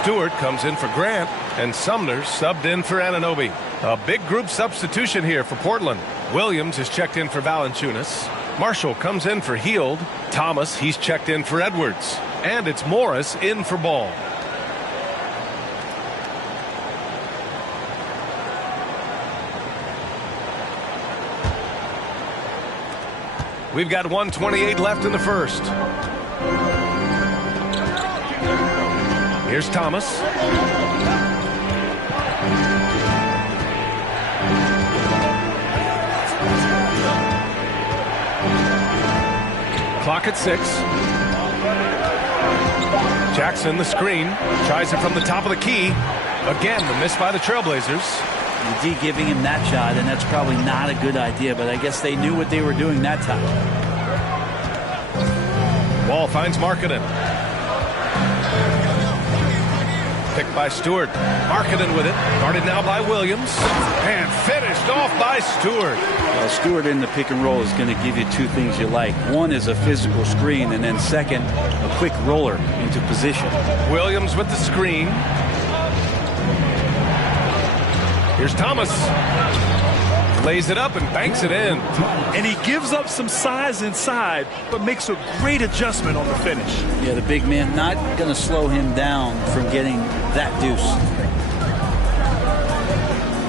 Stewart comes in for Grant, and Sumner subbed in for Anunoby. A big group substitution here for Portland. Williams is checked in for Valanciunas. Marshall comes in for Hield. Thomas, he's checked in for Edwards. And it's Morris in for Ball. We've got 1:28 left in the first. Here's Thomas. Clock at 6. Jackson, the screen. Tries it from the top of the key. Again, the miss by the Trailblazers. The D giving him that shot, and that's probably not a good idea, but I guess they knew what they were doing that time. Wall finds Markkanen. Picked by Stewart. Markkanen with it. Guarded now by Williams. And finished off by Stewart. Well, Stewart in the pick and roll is going to give you two things you like. One is a physical screen, and then second, a quick roller into position. Williams with the screen. Here's Thomas. Lays it up and banks it in. And he gives up some size inside, but makes a great adjustment on the finish. Yeah, the big man not going to slow him down from getting that deuce.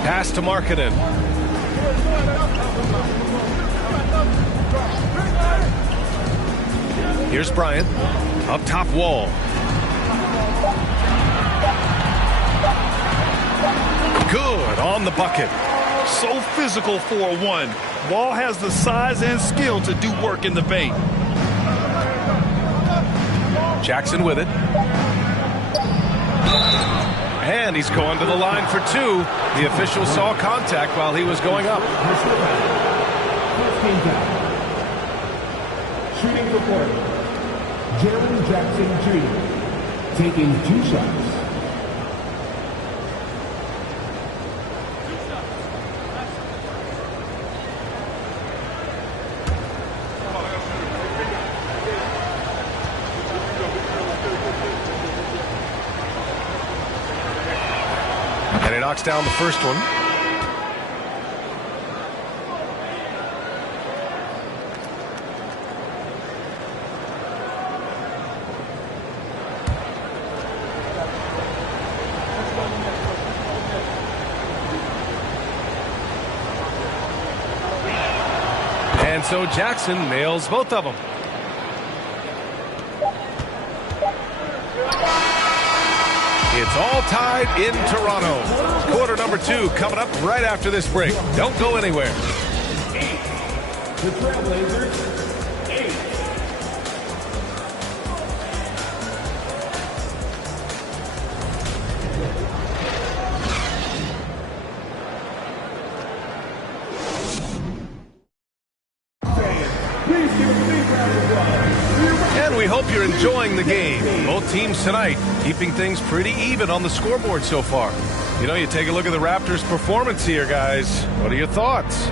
Pass to Markkanen. Here's Bryant. Up top, Wall. Good on the bucket. So physical for a one. Wall has the size and skill to do work in the paint. Jackson with it. And he's going to the line for two. The official saw contact while he was going up. Shooting for Portland, Jaren Jackson Jr. taking 2 shots. And he knocks down the first one. And so Jackson nails both of them. It's all tied in Toronto. Quarter number 2 coming up right after this break. Don't go anywhere. The Trailblazers, 8. And we hope you're enjoying the game. Both teams tonight keeping things pretty even on the scoreboard so far. You know, you take a look at the Raptors' performance here, guys. What are your thoughts?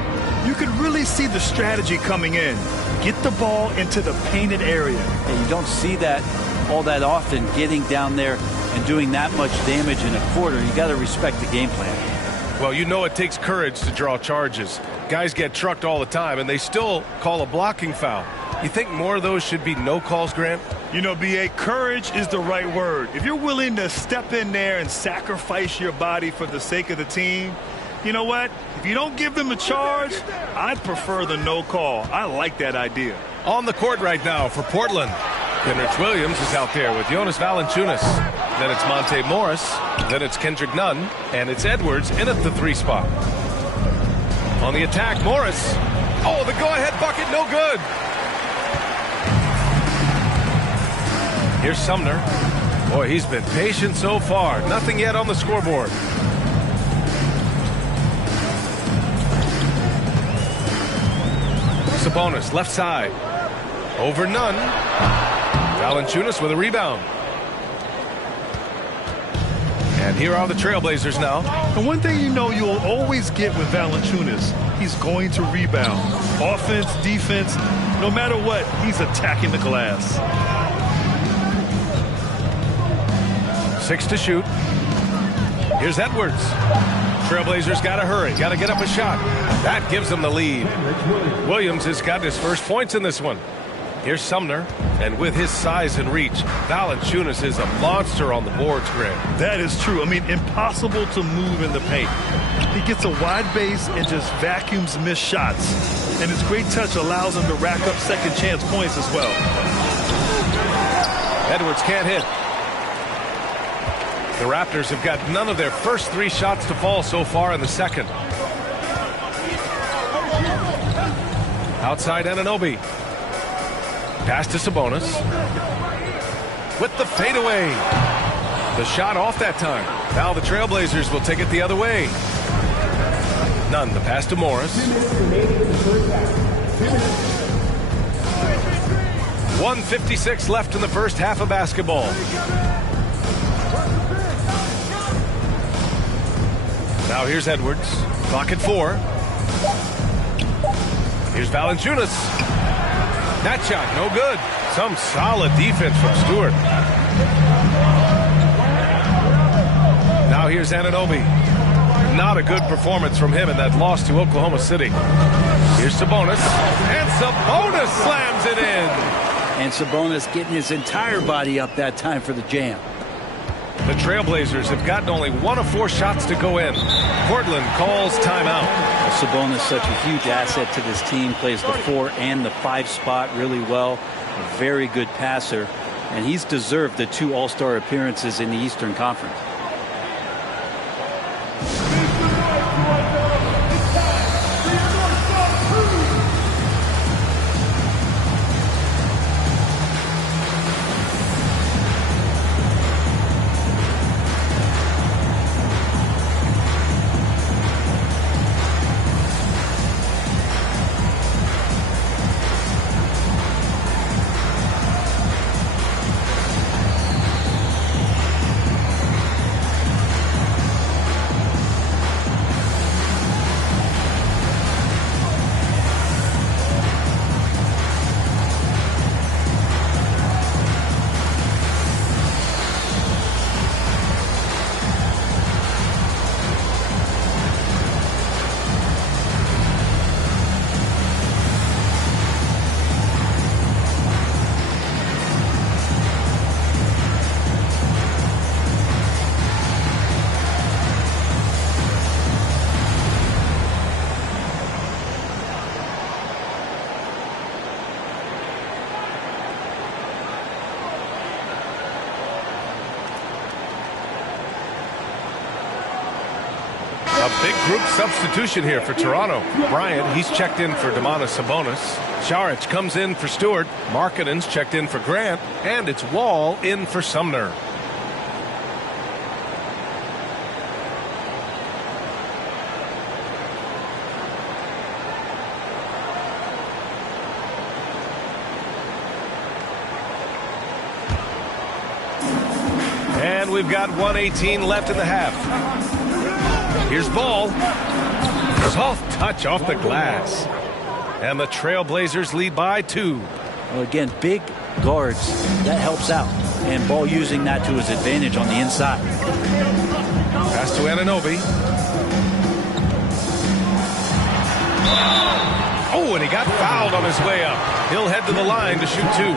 You can really see the strategy coming in. Get the ball into the painted area. And you don't see that all that often, getting down there and doing that much damage in a quarter. You got to respect the game plan. Well, you know it takes courage to draw charges. Guys get trucked all the time, and they still call a blocking foul. You think more of those should be no calls, Grant? You know, B.A., courage is the right word. If you're willing to step in there and sacrifice your body for the sake of the team, you know what? If you don't give them a charge, I'd prefer the no call. I like that idea. On the court right now for Portland. Kenrich Williams is out there with Jonas Valanciunas. Then it's Monte Morris. Then it's Kendrick Nunn. And it's Edwards in at the 3 spot. On the attack, Morris. Oh, the go-ahead bucket, no good. Here's Sumner. Boy, he's been patient so far. Nothing yet on the scoreboard. Sabonis, left side. Over Nunn. Valanciunas with a rebound. And here are the Trailblazers now. And one thing you know you'll always get with Valanciunas, he's going to rebound. Offense, defense, no matter what, he's attacking the glass. 6 to shoot. Here's Edwards. Trailblazers got to hurry. Got to get up a shot. That gives them the lead. Williams has got his first points in this one. Here's Sumner. And with his size and reach, Valanciunas is a monster on the boards, Grant. That is true. I mean, impossible to move in the paint. He gets a wide base and just vacuums missed shots. And his great touch allows him to rack up second chance points as well. Edwards can't hit. The Raptors have got none of their first 3 shots to fall so far in the second. Outside Anunoby. Pass to Sabonis. With the fadeaway. The shot off that time. Now the Trailblazers will take it the other way. Nunn, the pass to Morris. 1:56 left in the first half of basketball. Now here's Edwards. Clock at 4. Here's Valanciunas. That shot, no good. Some solid defense from Stewart. Now here's Anunoby. Not a good performance from him in that loss to Oklahoma City. Here's Sabonis. And Sabonis slams it in. And Sabonis getting his entire body up that time for the jam. The Trailblazers have gotten only 1 of 4 shots to go in. Portland calls timeout. Sabonis such a huge asset to this team. Plays the 4 and the 5 spot really well. A very good passer. And he's deserved the 2 All-Star appearances in the Eastern Conference. A big group substitution here for Toronto. Bryant, he's checked in for Domantas Sabonis. Saric comes in for Stewart. Markkanen's checked in for Grant. And it's Wall in for Sumner. And we've got 1:18 left in the half. Here's Ball. Soft touch off the glass. And the Trailblazers lead by 2. Well, again, big guards, that helps out. And Ball using that to his advantage on the inside. Pass to Anunoby. Oh, and he got fouled on his way up. He'll head to the line to shoot 2.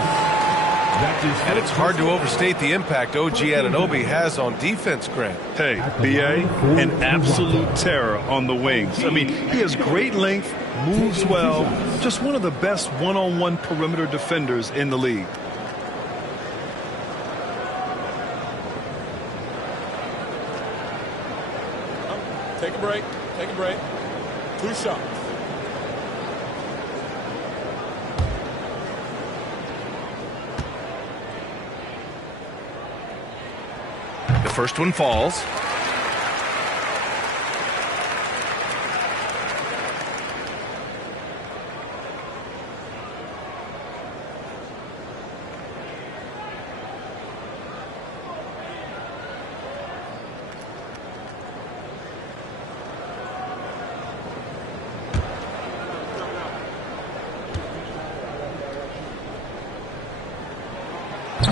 And it's hard to overstate the impact OG Anunoby has on defense, Grant. Hey, B.A., an absolute terror on the wings. I mean, he has great length, moves well, just one of the best one-on-one perimeter defenders in the league. Take a break. Take a break. 2 shots. The first one falls.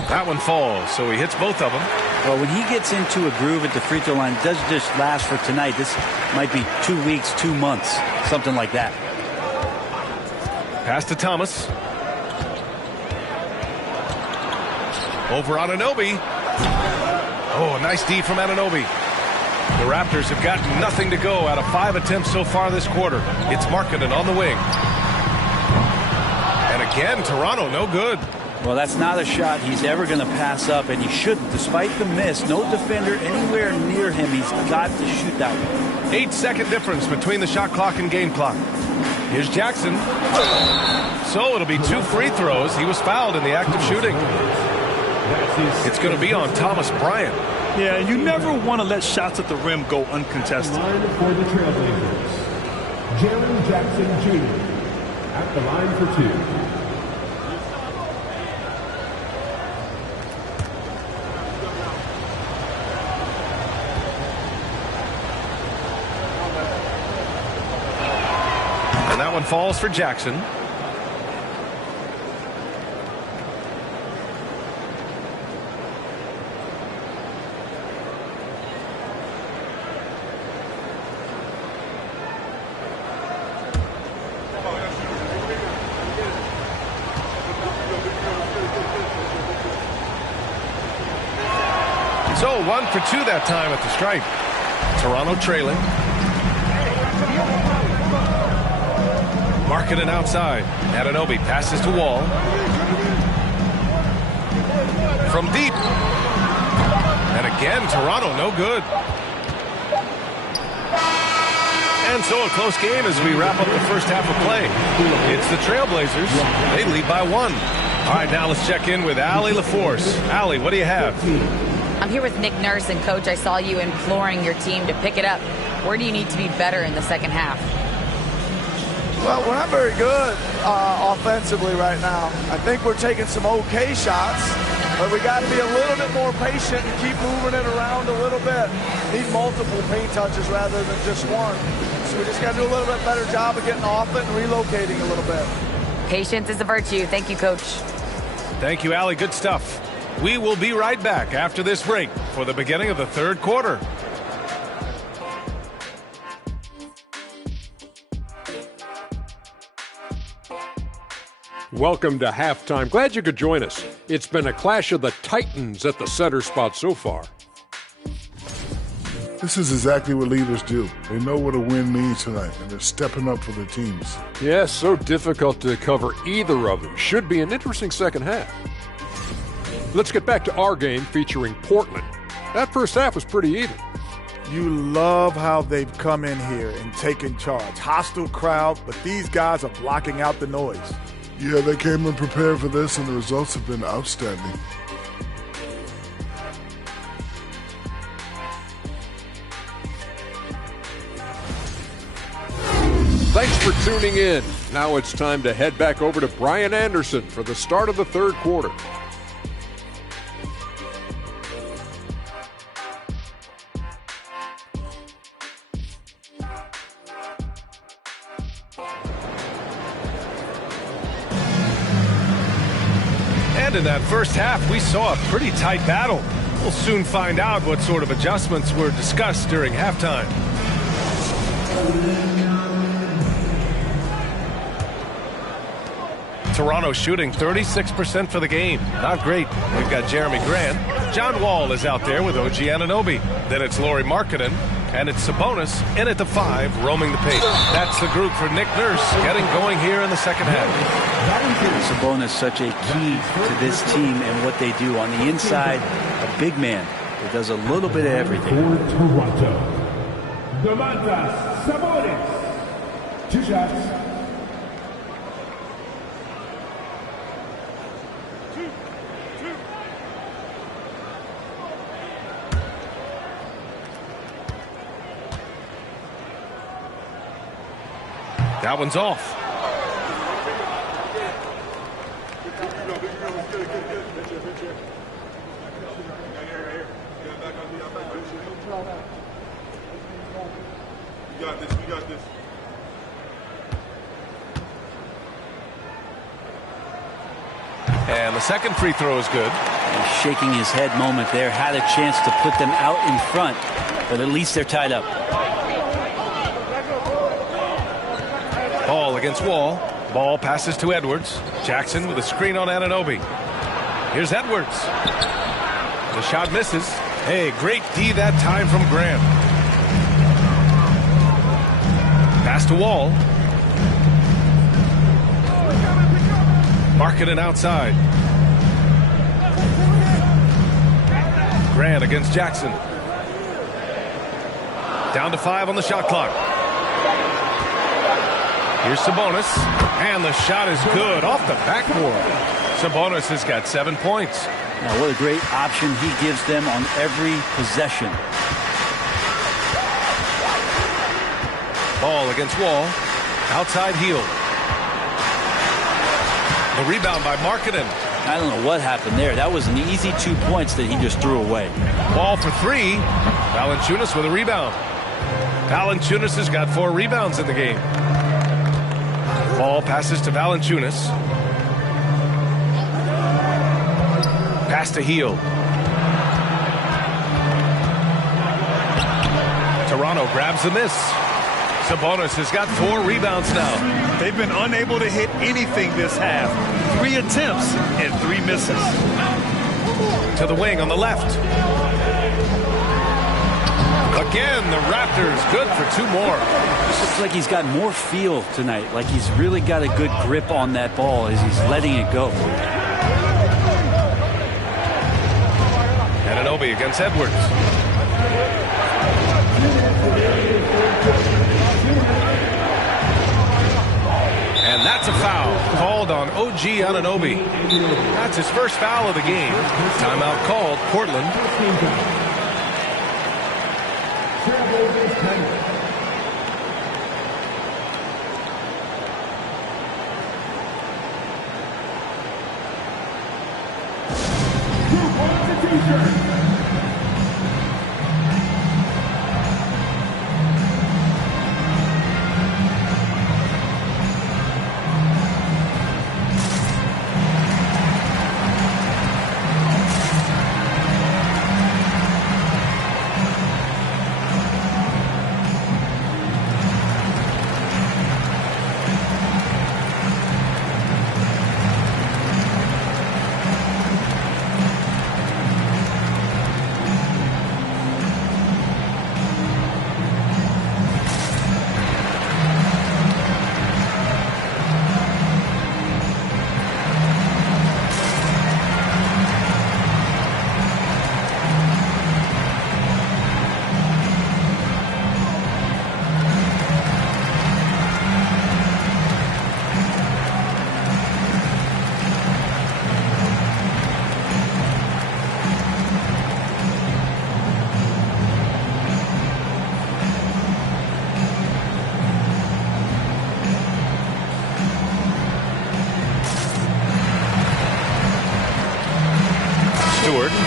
That one falls, so he hits both of them. Well, when he gets into a groove at the free throw line, it doesn't just last for tonight. This might be 2 weeks, 2 months, something like that. Pass to Thomas. Over Anunoby. Oh, a nice D from Anunoby. The Raptors have got nothing to go out of 5 attempts so far this quarter. It's Markkanen on the wing. And again, Toronto, no good. Well, that's not a shot he's ever going to pass up, and he shouldn't. Despite the miss, no defender anywhere near him. He's got to shoot that one. 8-second difference between the shot clock and game clock. Here's Jackson. So it'll be 2 free throws. He was fouled in the act of shooting. It's going to be on Thomas Bryant. Yeah, and you never want to let shots at the rim go uncontested. For the Trailblazers, Jaren Jackson Jr. at the line for 2. And that one falls for Jackson. So 1 for 2 that time at the stripe. Toronto trailing. Markkanen outside. Anunoby passes to Wall. From deep. And again, Toronto no good. And so a close game as we wrap up the first half of play. It's the Trailblazers. They lead by 1. All right, now let's check in with Allie LaForce. Allie, what do you have? I'm here with Nick Nurse, and Coach, I saw you imploring your team to pick it up. Where do you need to be better in the second half? Well, we're not very good offensively right now. I think we're taking some okay shots, but we got to be a little bit more patient and keep moving it around a little bit. Need multiple paint touches rather than just one. So we just got to do a little bit better job of getting off it and relocating a little bit. Patience is a virtue. Thank you, Coach. Thank you, Allie. Good stuff. We will be right back after this break for the beginning of the third quarter. Welcome to halftime. Glad you could join us. It's been a clash of the Titans at the center spot so far. This is exactly what leaders do. They know what a win means tonight, and they're stepping up for their teams. Yes, so difficult to cover either of them. Should be an interesting second half. Let's get back to our game featuring Portland. That first half was pretty even. You love how they've come in here and taken charge. Hostile crowd, but these guys are blocking out the noise. Yeah, they came in prepared for this, and the results have been outstanding. Thanks for tuning in. Now it's time to head back over to Brian Anderson for the start of the third quarter. And in that first half, we saw a pretty tight battle. We'll soon find out what sort of adjustments were discussed during halftime. Toronto shooting 36% for the game. Not great. We've got Jeremy Grant. John Wall is out there with OG Anunoby. Then it's Lauri Markkanen. And it's Sabonis in at the 5, roaming the paint. That's the group for Nick Nurse getting going here in the second half. Sabonis such a key to this team and what they do. On the inside, a big man that does a little bit of everything. For Toronto, Domantas Sabonis. 2 shots. That one's off. We got this. And the second free throw is good. And shaking his head moment there. Had a chance to put them out in front, but at least they're tied up. Ball against Wall. Ball passes to Edwards. Jackson with a screen on Anunoby. Here's Edwards. The shot misses. Hey, great D that time from Grant. Pass to Wall. Markkanen outside. Grant against Jackson. Down to 5 on the shot clock. Here's Sabonis, and the shot is good off the backboard. Sabonis has got 7 points. Now, what a great option he gives them on every possession. Ball against Wall. Outside heel. The rebound by Markkanen. I don't know what happened there. That was an easy 2 points that he just threw away. Ball for three. Valanciunas with a rebound. Valanciunas has got 4 rebounds in the game. Ball passes to Valanciunas. Pass to Hield. Toronto grabs the miss. Sabonis has got 4 rebounds now. They've been unable to hit anything this half. 3 attempts and 3 misses. To the wing on the left. Again, the Raptors good for 2 more. It looks like he's got more feel tonight. Like he's really got a good grip on that ball as he's letting it go. Anunoby against Edwards. And that's a foul called on OG Anunoby. That's his first foul of the game. Timeout called, Portland.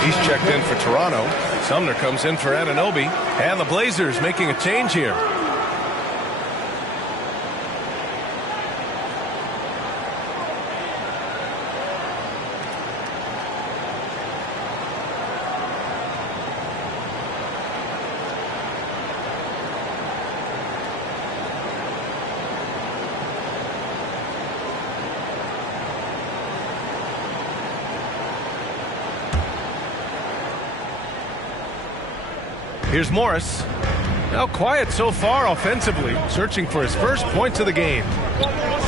He's checked in for Toronto. Sumner comes in for Anunoby. And the Blazers making a change here. Here's Morris. Now quiet so far offensively, searching for his first points of the game.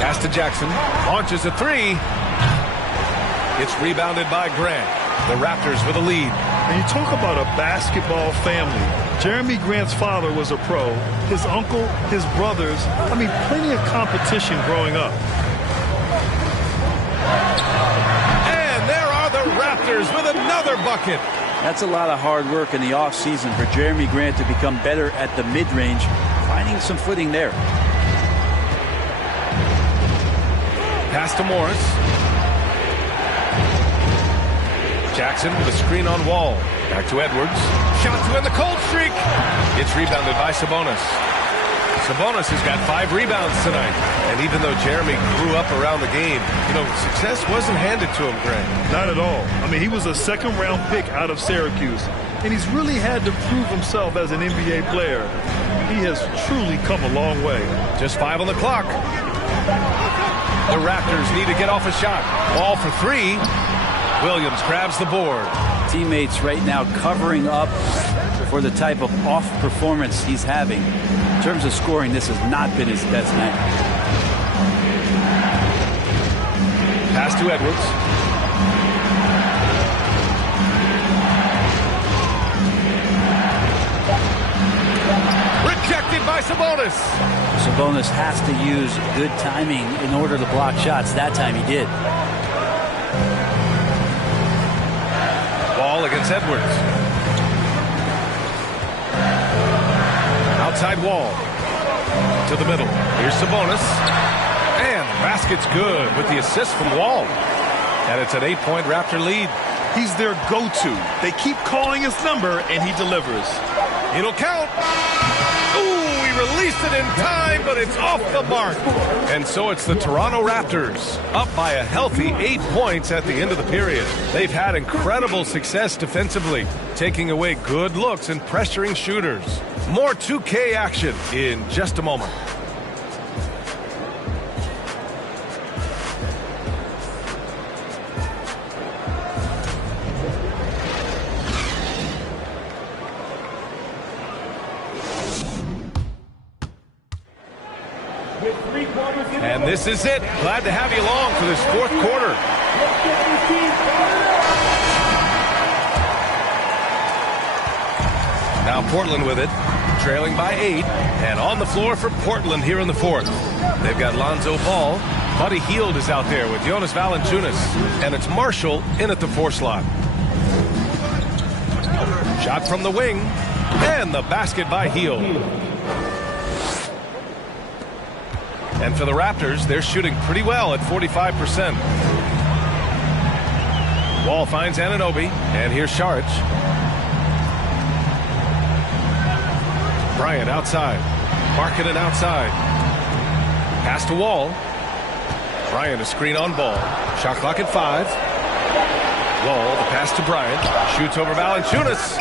Pass to Jackson. Launches a 3. It's rebounded by Grant. The Raptors with a lead. And you talk about a basketball family. Jeremy Grant's father was a pro. His uncle, his brothers. I mean, plenty of competition growing up. And there are the Raptors with another bucket. That's a lot of hard work in the offseason for Jeremy Grant to become better at the mid-range, finding some footing there. Pass to Morris. Jackson with a screen on Wall. Back to Edwards. Shot to end the cold streak. It's rebounded by Sabonis. Sabonis has got 5 rebounds tonight. And even though Jeremy grew up around the game, success wasn't handed to him, Grant. Not at all. I mean, he was a second-round pick out of Syracuse. And he's really had to prove himself as an NBA player. He has truly come a long way. Just 5 on the clock. The Raptors need to get off a shot. Ball for 3. Williams grabs the board. Teammates right now covering up for the type of off performance he's having. In terms of scoring, this has not been his best night. Pass to Edwards. Rejected by Sabonis. Sabonis has to use good timing in order to block shots. That time he did. Ball against Edwards. Outside Wall. To the middle. Here's Sabonis. And the basket's good with the assist from Wall. And it's an 8-point Raptor lead. He's their go-to. They keep calling his number, and he delivers. It'll count. Ooh, he released it in time, but it's off the mark. And so it's the Toronto Raptors up by a healthy 8 points at the end of the period. They've had incredible success defensively, taking away good looks and pressuring shooters. More 2K action in just a moment. And this is it. Glad to have you along for this fourth quarter. Now Portland with it, trailing by 8, and on the floor for Portland here in the fourth. They've got Lonzo Ball. Buddy Hield is out there with Jonas Valanciunas, and it's Marshall in at the 4 slot. Shot from the wing, and the basket by Hield. And for the Raptors, they're shooting pretty well at 45%. Wall finds Anunoby, and here's Saric. Bryant outside. Markkanen outside. Pass to Wall. Bryant a screen on Ball. Shot clock at 5. Wall, the pass to Bryant. Shoots over Valanciunas.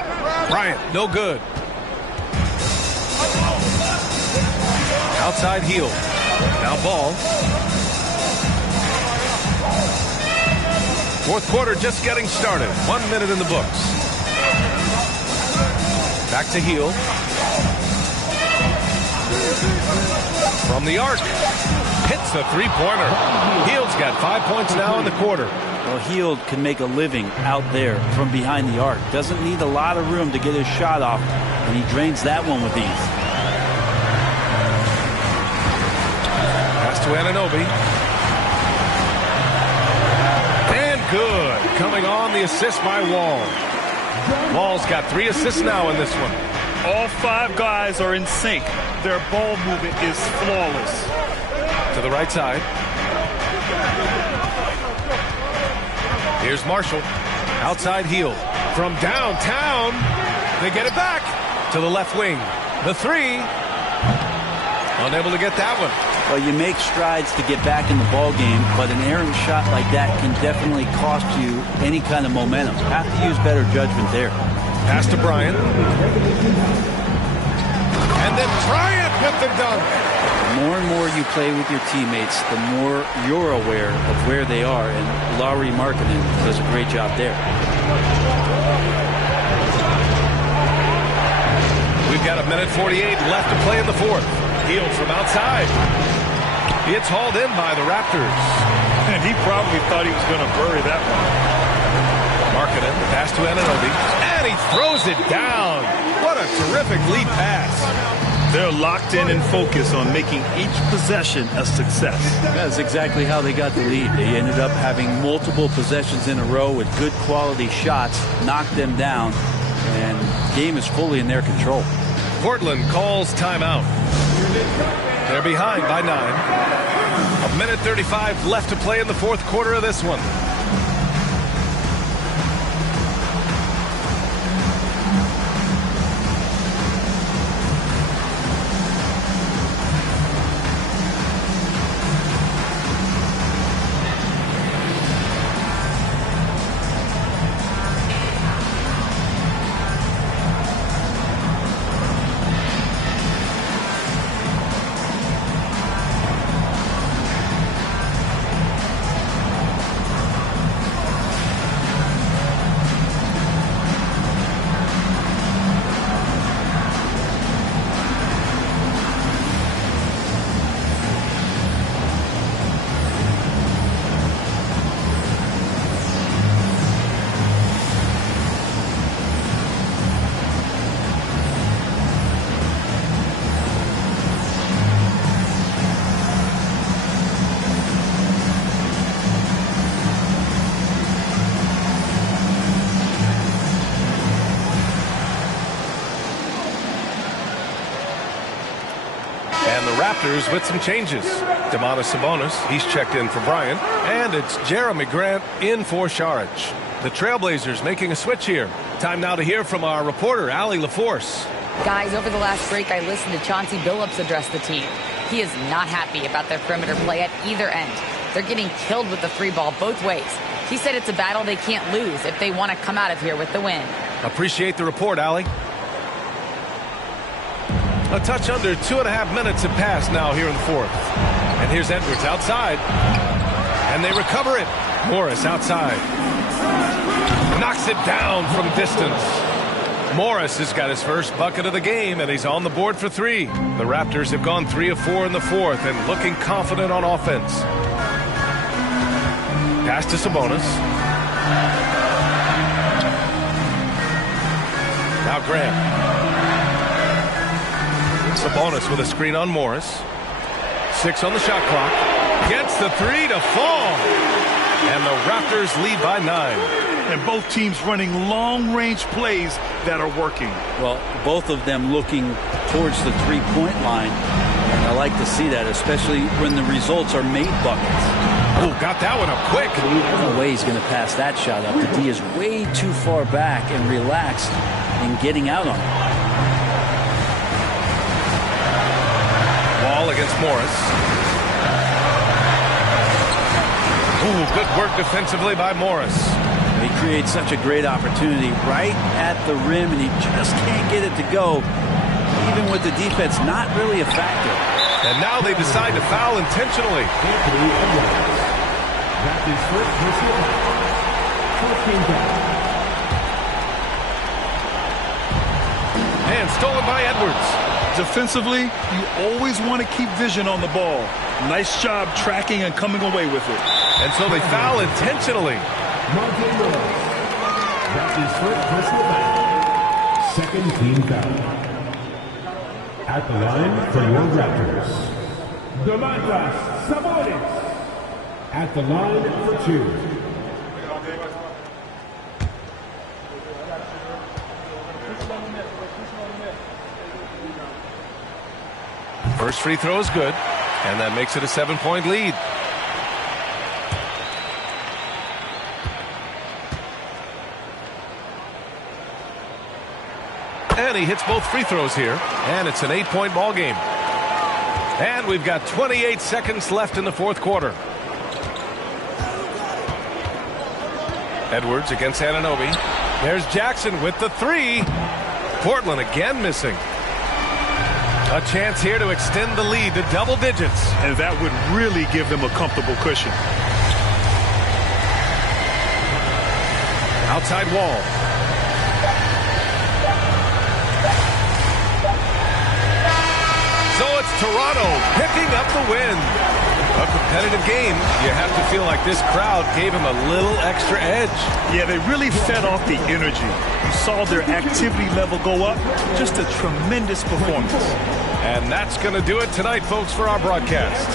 Bryant, no good. Outside Hield. Now Ball. Fourth quarter just getting started. 1 minute in the books. Back to Hield. From the arc. Hits the three-pointer. Hield's got 5 points now in the quarter. Well, Hield can make a living out there from behind the arc. Doesn't need a lot of room to get his shot off, and he drains that one with ease. Pass to Anunoby. And good. Coming on the assist by Wall. Wall's got 3 assists now in this one. All 5 guys are in sync. Their ball movement is flawless. To the right side. Here's Marshall. Outside Hield. From downtown. They get it back. To the left wing. The 3. Unable to get that one. Well, you make strides to get back in the ball game, but an errant shot like that can definitely cost you any kind of momentum. Have to use better judgment there. Pass to Bryant. And then Bryant with the dunk. The more and more you play with your teammates, the more you're aware of where they are, and Lauri Markkanen does a great job there. We've got 1:48 left to play in the fourth. Hield from outside. It's hauled in by the Raptors. And he probably thought he was going to bury that one. Markkanen, the pass to Anunoby. And he throws it down. What a terrific lead pass. They're locked in and focused on making each possession a success. That's exactly how they got the lead. They ended up having multiple possessions in a row with good quality shots, knocked them down, and the game is fully in their control. Portland calls timeout. They're behind by 9. 1:35 left to play in the fourth quarter of this one. the Raptors with some changes. Domantas Sabonis, he's checked in for Bryant. And it's Jeremy Grant in for Saric. The Trailblazers making a switch here. Time now to hear from our reporter, Allie LaForce. Guys, over the last break, I listened to Chauncey Billups address the team. He is not happy about their perimeter play at either end. They're getting killed with the free ball both ways. He said it's a battle they can't lose if they want to come out of here with the win. Appreciate the report, Allie. A touch under 2.5 minutes have passed now here in the fourth. And here's Edwards outside. And they recover it. Morris outside. Knocks it down from distance. Morris has got his first bucket of the game, and he's on the board for 3. The Raptors have gone 3 of 4 in the fourth and looking confident on offense. Pass to Sabonis. Now Grant. Sabonis with a screen on Morris. 6 on the shot clock. Gets the 3 to fall. And the Raptors lead by 9. And both teams running long-range plays that are working. Well, both of them looking towards the three-point line. And I like to see that, especially when the results are made buckets. Oh, got that one up quick. There's no way he's going to pass that shot up. The D is way too far back and relaxed in getting out on it. Ball against Morris. Ooh, good work defensively by Morris. He creates such a great opportunity right at the rim, and he just can't get it to go, even with the defense not really a factor. And now they decide to foul intentionally. And stolen by Edwards. Defensively, you always want to keep vision on the ball. Nice job tracking and coming away with it. And so they foul intentionally. That is first personal foul. Second team foul. At the line for your Raptors, Domantas Sabonis. At the line for 2. First free throw is good, and that makes it a 7-point lead. And he hits both free throws here, and it's an 8-point ball game. And we've got 28 seconds left in the fourth quarter. Edwards against Anunoby. There's Jackson with the 3. Portland again missing. A chance here to extend the lead to double digits. And that would really give them a comfortable cushion. Outside wall. So it's Toronto picking up the win. A competitive game. You have to feel like this crowd gave him a little extra edge. Yeah, they really fed off the energy. You saw their activity level go up. Just a tremendous performance. And that's going to do it tonight, folks, for our broadcast.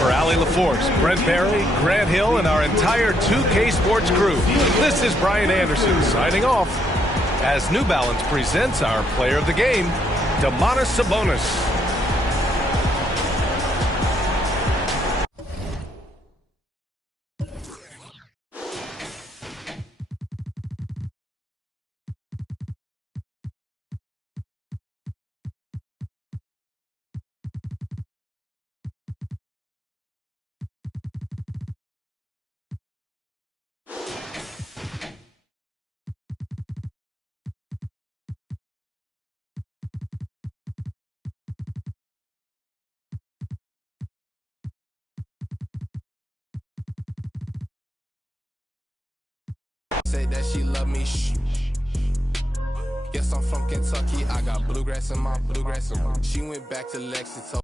For Allie LaForce, Brent Barry, Grant Hill, and our entire 2K Sports crew, this is Brian Anderson signing off as New Balance presents our player of the game, Domantas Sabonis. Say that she love me. Shh. Yes, I'm from Kentucky. I got bluegrass in my. She went back to Lexington.